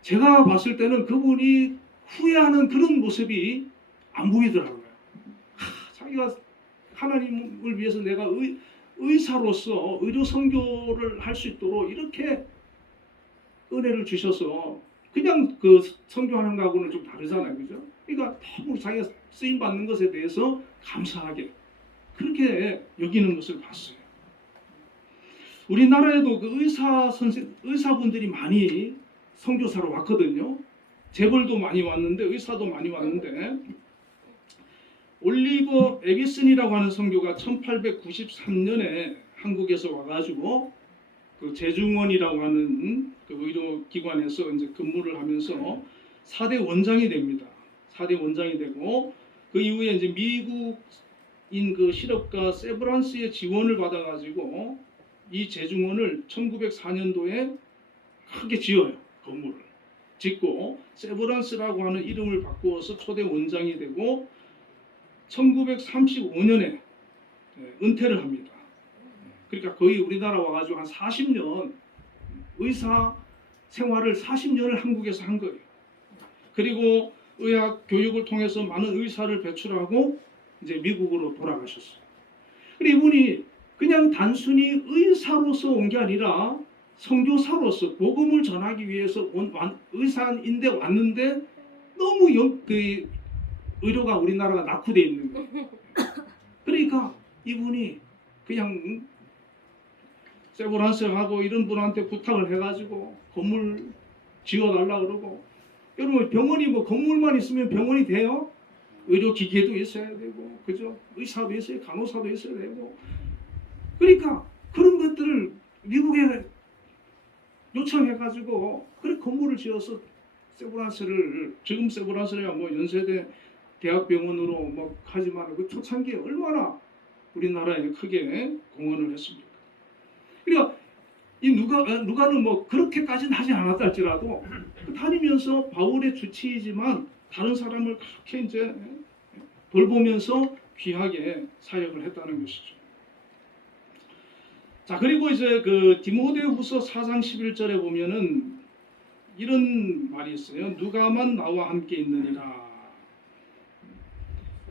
제가 봤을 때는 그분이 후회하는 그런 모습이 안 보이더라고요. 자기가 하나님을 위해서 내가 의사로서 의료 선교를 할 수 있도록 이렇게 은혜를 주셔서, 그냥 그 선교하는 거하고는 좀 다르잖아요, 그죠? 그러니까 너무 자기가 쓰임 받는 것에 대해서 감사하게 그렇게 여기는 것을 봤어요. 우리나라에도 그 의사분들이 많이 선교사로 왔거든요. 재벌도 많이 왔는데 의사도 많이 왔는데 올리버 에비슨이라고 하는 선교가 1893년에 한국에서 와가지고 그 재중원이라고 하는 그 의료기관에서 이제 근무를 하면서 4대 원장이 됩니다. 4대 원장이 되고 그 이후에 이제 미국인 그 실업가 세브란스의 지원을 받아가지고 이 재중원을 1904년도에 크게 지어요. 건물을 짓고 세브란스라고 하는 이름을 바꾸어서 초대 원장이 되고 1935년에 은퇴를 합니다. 그러니까 거의 우리나라 와가지고 한 40년 의사 생활을 40년을 한국에서 한 거예요. 그리고 의학 교육을 통해서 많은 의사를 배출하고 이제 미국으로 돌아가셨어요. 그리고 이분이 그냥 단순히 의사로서 온 게 아니라 선교사로서 복음을 전하기 위해서 의사인데 왔는데 너무 그 의료가 우리나라가 낙후되어 있는 거예요. 그러니까 이분이 그냥 세브란스하고 이런 분한테 부탁을 해가지고 건물 지어달라 그러고 여러분 병원이 뭐 건물만 있으면 병원이 돼요? 의료기계도 있어야 되고 그죠? 의사도 있어야 간호사도 있어야 되고 그러니까 그런 것들을 미국에 요청해가지고 그래 건물을 지어서 세브란스를 지금 세브란스야 뭐 연세대 대학병원으로 뭐 하지만 그 초창기에 얼마나 우리나라에 크게 공헌을 했습니까? 그러니까 이 누가는 뭐 그렇게까지는 하지 않았다 할지라도 다니면서 바울의 주치이지만 다른 사람을 그렇게 이제 돌보면서 귀하게 사역을 했다는 것이죠. 자 그리고 이제 그 디모데후서 4장 11절에 보면은 이런 말이 있어요. 누가만 나와 함께 있느니라.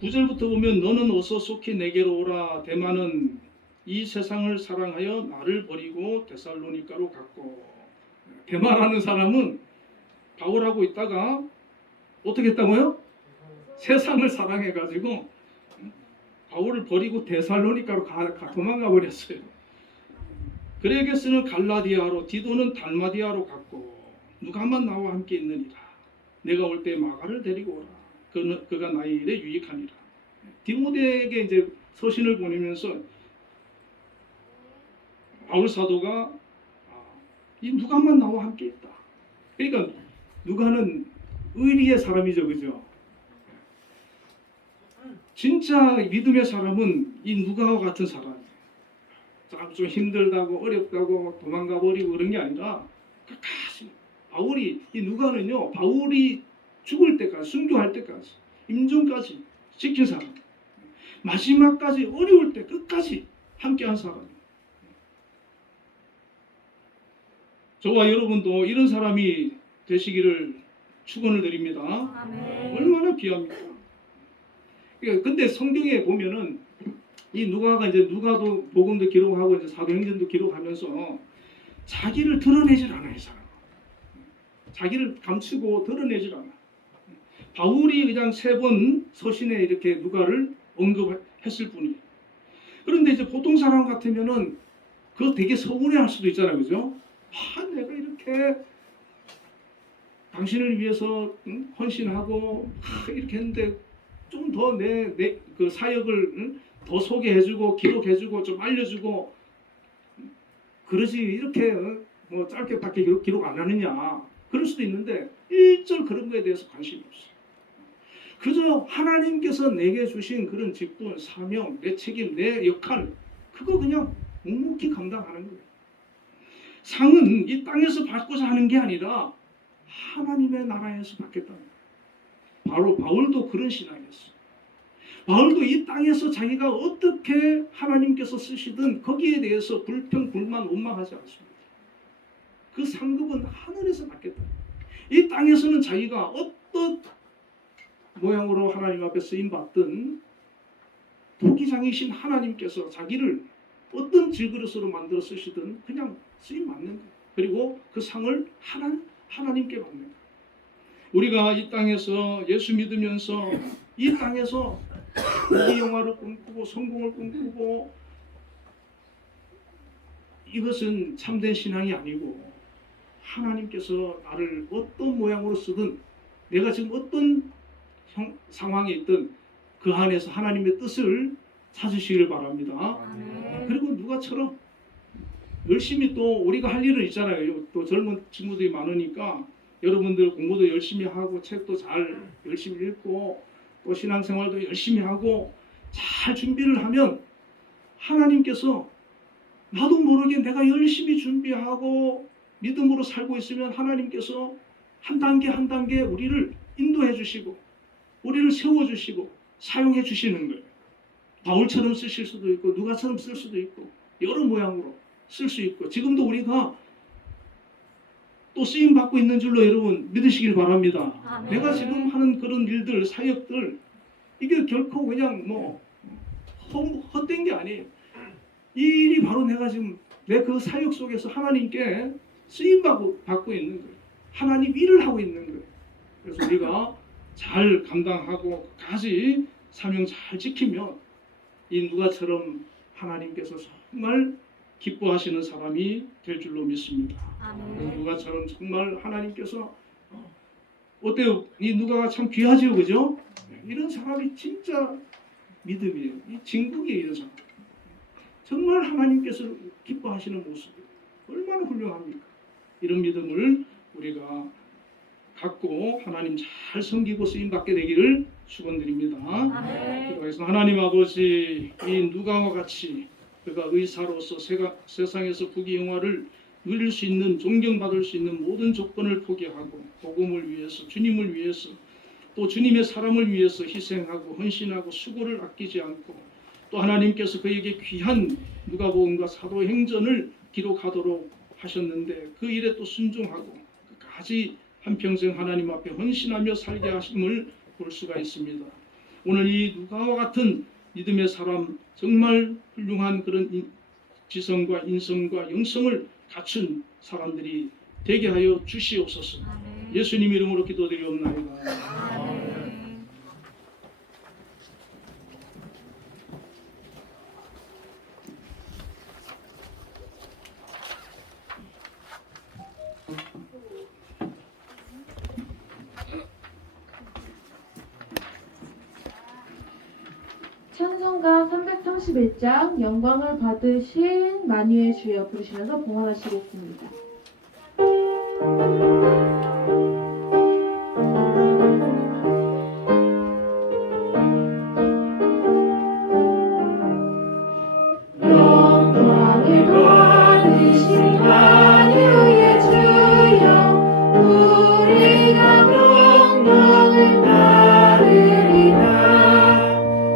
9절부터 보면 너는 어서 속히 내게로 오라. 데마는 이 세상을 사랑하여 나를 버리고 데살로니가로 갔고. 데마라는 사람은 바울하고 있다가 어떻게 했다고요? 세상을 사랑해가지고 바울을 버리고 데살로니가로 도망가 버렸어요. 그레게스는 갈라디아로 디도는 달마디아로 갔고 누가만 나와 함께 있느니라. 내가 올 때 마가를 데리고 오라. 그가 나의 일에 유익하니라. 디모데에게 이제 서신을 보내면서 바울 사도가 이 누가만 나와 함께 있다. 그러니까 누가는 의리의 사람이죠, 그죠? 진짜 믿음의 사람은 이 누가와 같은 사람이에요. 좀 힘들다고 어렵다고 도망가 버리고 그런 게 아니라 끝까지 바울이 이 누가는요 바울이 죽을 때까지 순교할 때까지 임종까지 지킨 사람 마지막까지 어려울 때 끝까지 함께한 사람. 저와 여러분도 이런 사람이 되시기를 축원을 드립니다. 아멘. 얼마나 귀합니까? 그러니까 근데 성경에 보면은 이 누가가 이제 누가도 복음도 기록하고 이제 사도행전도 기록하면서 자기를 드러내질 않아요, 이 사람. 자기를 감추고 드러내질 않아. 바울이 그냥 3번 서신에 이렇게 누가를 언급했을 뿐이에요. 그런데 이제 보통 사람 같으면은 그거 되게 서운해할 수도 있잖아요, 그죠? 내가 이렇게 당신을 위해서 헌신하고 이렇게 했는데 좀 더 내 그 사역을 더 소개해주고 기록해주고 좀 알려주고 그러지 이렇게 뭐 짧게밖에 기록 안 하느냐 그럴 수도 있는데 일절 그런 거에 대해서 관심이 없어요. 그저 하나님께서 내게 주신 그런 직분, 사명, 내 책임, 내 역할 그거 그냥 묵묵히 감당하는 거예요. 상은 이 땅에서 받고자 하는 게 아니라 하나님의 나라에서 받겠다는 거예요. 바울도 그런 신앙이었어요. 바울도 이 땅에서 자기가 어떻게 하나님께서 쓰시든 거기에 대해서 불평, 불만, 원망하지 않습니다. 그 상급은 하늘에서 받겠다. 이 땅에서는 자기가 어떤 모양으로 하나님 앞에 쓰임받든 도기장이신 하나님께서 자기를 어떤 질그릇으로 만들어 쓰시든 그냥 쓰임 받는 거예요. 그리고 그 상을 하나님께 받는 거예요. 우리가 이 땅에서 예수 믿으면서 이 땅에서 이 영화를 꿈꾸고 성공을 꿈꾸고 이것은 참된 신앙이 아니고 하나님께서 나를 어떤 모양으로 쓰든 내가 지금 어떤 상황에 있든 그 안에서 하나님의 뜻을 찾으시길 바랍니다. 그리고 누가처럼 열심히 또 우리가 할 일은 있잖아요. 또 젊은 친구들이 많으니까 여러분들 공부도 열심히 하고 책도 잘 열심히 읽고 또 신앙생활도 열심히 하고 잘 준비를 하면 하나님께서 나도 모르게 내가 열심히 준비하고 믿음으로 살고 있으면 하나님께서 한 단계 한 단계 우리를 인도해 주시고 우리를 세워 주시고 사용해 주시는 거예요. 바울처럼 쓰실 수도 있고 누가처럼 쓸 수도 있고 여러 모양으로 쓸 수 있고 지금도 우리가 또 쓰임 받고 있는 줄로 여러분 믿으시길 바랍니다. 내가 지금 하는 그런 일들 사역들 이게 결코 그냥 뭐 헛된 게 아니에요. 이 일이 바로 내가 지금 내 그 사역 속에서 하나님께 쓰임 받고 있는 거예요. 하나님 일을 하고 있는 거예요. 그래서 우리가 잘 감당하고 끝까지 사명 잘 지키면 이 누가처럼 하나님께서 정말 기뻐하시는 사람이 될 줄로 믿습니다. 누가처럼 정말 하나님께서 어때요? 이 누가가 참 귀하지요, 그죠? 이런 사람이 진짜 믿음이에요. 이 진국이에요, 이런 사람. 정말 하나님께서 기뻐하시는 모습 얼마나 훌륭합니까? 이런 믿음을 우리가 갖고 하나님 잘 섬기고 쓰임 받게 되기를 축원드립니다. 기도하겠습니다. 하나님 아버지, 이 누가와 같이 그가 의사로서 세상에서 부귀영화를 누릴 수 있는 존경받을 수 있는 모든 조건을 포기하고 복음을 위해서 주님을 위해서 또 주님의 사람을 위해서 희생하고 헌신하고 수고를 아끼지 않고 또 하나님께서 그에게 귀한 누가복음과 사도행전을 기록하도록 하셨는데 그 일에 또 순종하고 끝까지 한평생 하나님 앞에 헌신하며 살게 하심을 볼 수가 있습니다. 오늘 이 누가와 같은 믿음의 사람 정말 훌륭한 그런 지성과 인성과 영성을 갖춘 사람들이 되게 하여 주시옵소서. 예수님 이름으로 기도드리옵나이다. 찬송가 331장 영광을 받으신 만유의 주여 부르시면서 봉헌하시겠습니다. 영광을 받으신 만유의 주여 우리가 영광을 받으리라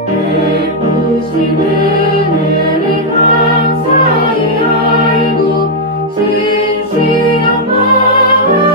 베푸신 은혜를 감사히 알고 진실한 마음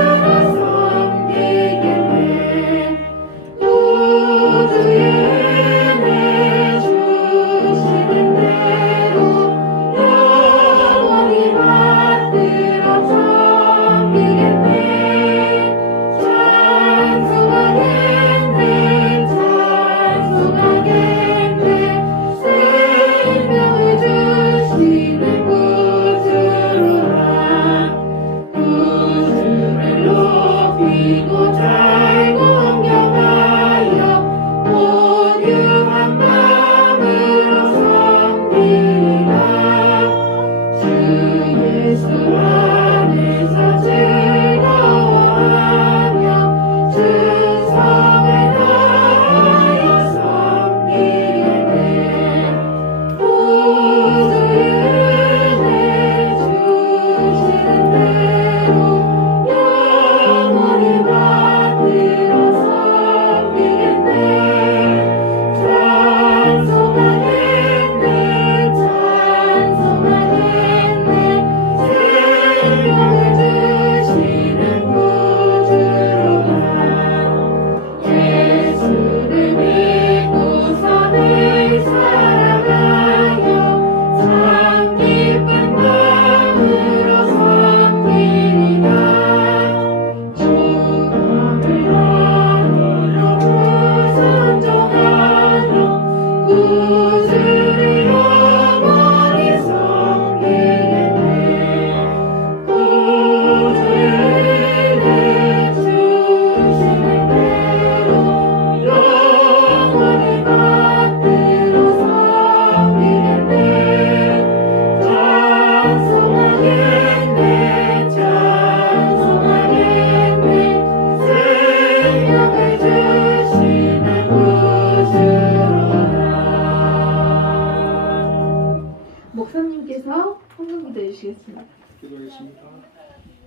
목사님께서 헌금 기도해 주시겠습니다. 기도하겠습니다.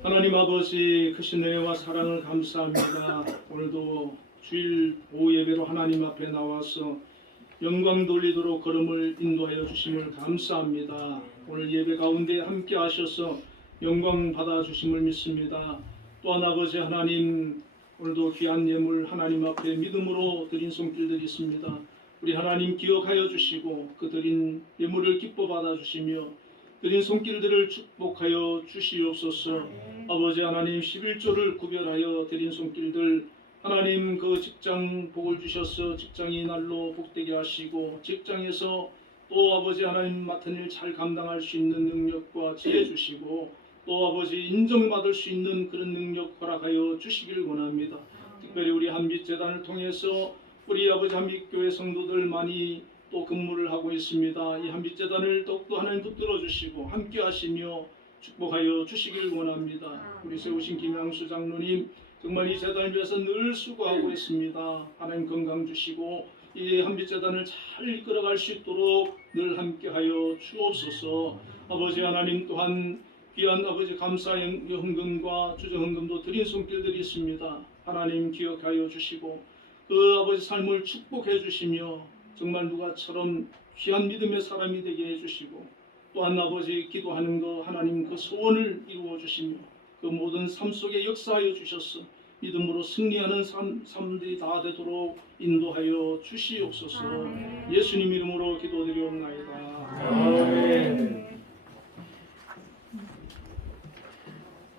하나님 아버지 크신 은혜와 사랑을 감사합니다. 오늘도 주일 오후 예배로 하나님 앞에 나와서 영광 돌리도록 걸음을 인도하여 주심을 감사합니다. 오늘 예배 가운데 함께 하셔서 영광 받아 주심을 믿습니다. 또한 아버지 하나님 오늘도 귀한 예물 하나님 앞에 믿음으로 드린 손길들이 있습니다. 우리 하나님 기억하여 주시고 그 드린 예물을 기뻐 받아 주시며 드린 손길들을 축복하여 주시옵소서. 아버지 하나님 11조를 구별하여 드린 손길들 하나님 그 직장 복을 주셔서 직장이 날로 복되게 하시고 직장에서 또 아버지 하나님 맡은 일 잘 감당할 수 있는 능력과 지혜 주시고 또 아버지 인정받을 수 있는 그런 능력 허락하여 주시길 원합니다. 특별히 우리 한빛재단을 통해서 우리 아버지 한빛교회 성도들 많이 또 근무를 하고 있습니다. 이 한빛재단을 더욱더 하나님 붙들어 주시고 함께 하시며 축복하여 주시길 원합니다. 우리 세우신 김양수 장로님 정말 이 재단을 위해서 늘 수고하고 있습니다. 하나님 건강 주시고 이 한빛재단을 잘 이끌어갈 수 있도록 늘 함께하여 주옵소서. 아버지 하나님 또한 귀한 아버지 감사 헌금과 주정 헌금도 드린 손길들이 있습니다. 하나님 기억하여 주시고 그 아버지 삶을 축복해 주시며 정말 누가처럼 귀한 믿음의 사람이 되게 해주시고 또한 아버지 기도하는 거 하나님 그 소원을 이루어 주시며 그 모든 삶 속에 역사하여 주셔서 믿음으로 승리하는 삶들이 다 되도록 인도하여 주시옵소서. 예수님 이름으로 기도드리옵나이다. 아멘.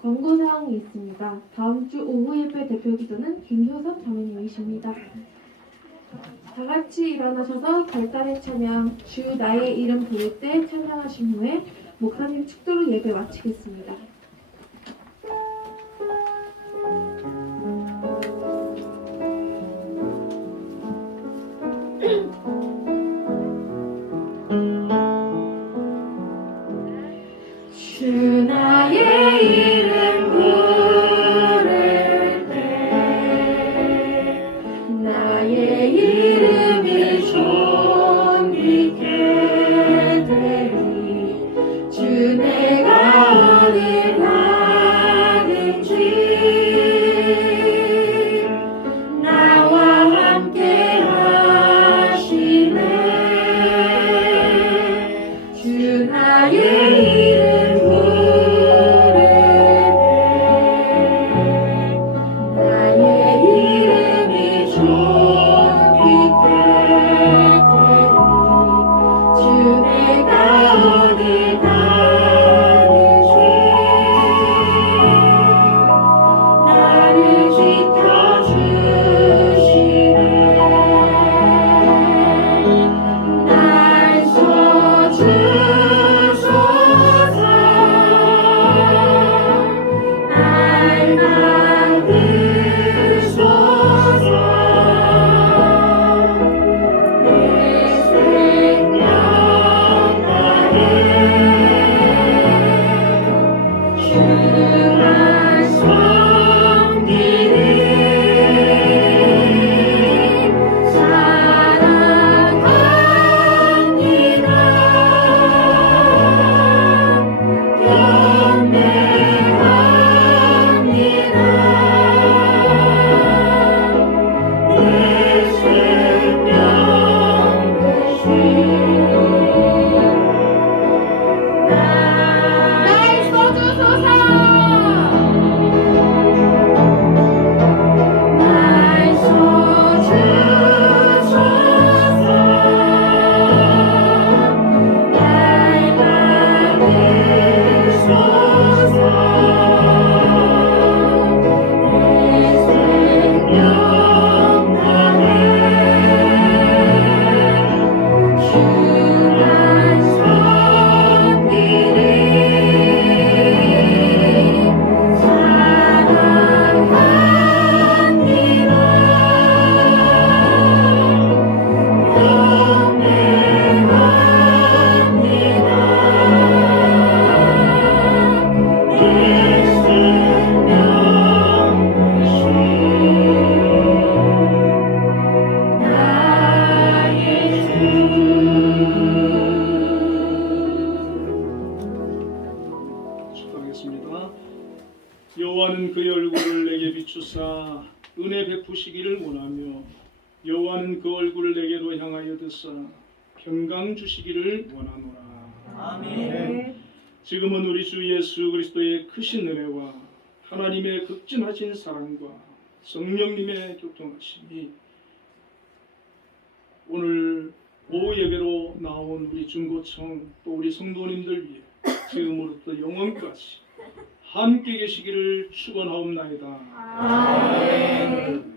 권고사항이 있습니다. 다음 주 오후 예배 대표 기도는 김효섭 자매님이십니다. 다 같이 일어나셔서 결단의 찬양 주 나의 이름 부를 때 찬양하신 후에 목사님 축도로 예배 마치겠습니다. 주 나의 이름 부를 때 나의 이름이 존귀케 되리 주 내가 어디 가든지 나와 함께 하시네 주 나의 이름 부를 여호와는 그의 얼굴을 내게 비추사 은혜 베푸시기를 원하며 여호와는 그 얼굴을 내게로 향하여 드사 평강 주시기를 원하노라. 아멘. 지금은 우리 주 예수 그리스도의 크신 은혜와 하나님의 극진하신 사랑과 성령님의 교통하심이 오늘 오후 예배로 나온 우리 중고청 또 우리 성도님들 위해 지금으로부터 영원까지 함께 계시기를 축원하옵나이다. 아멘.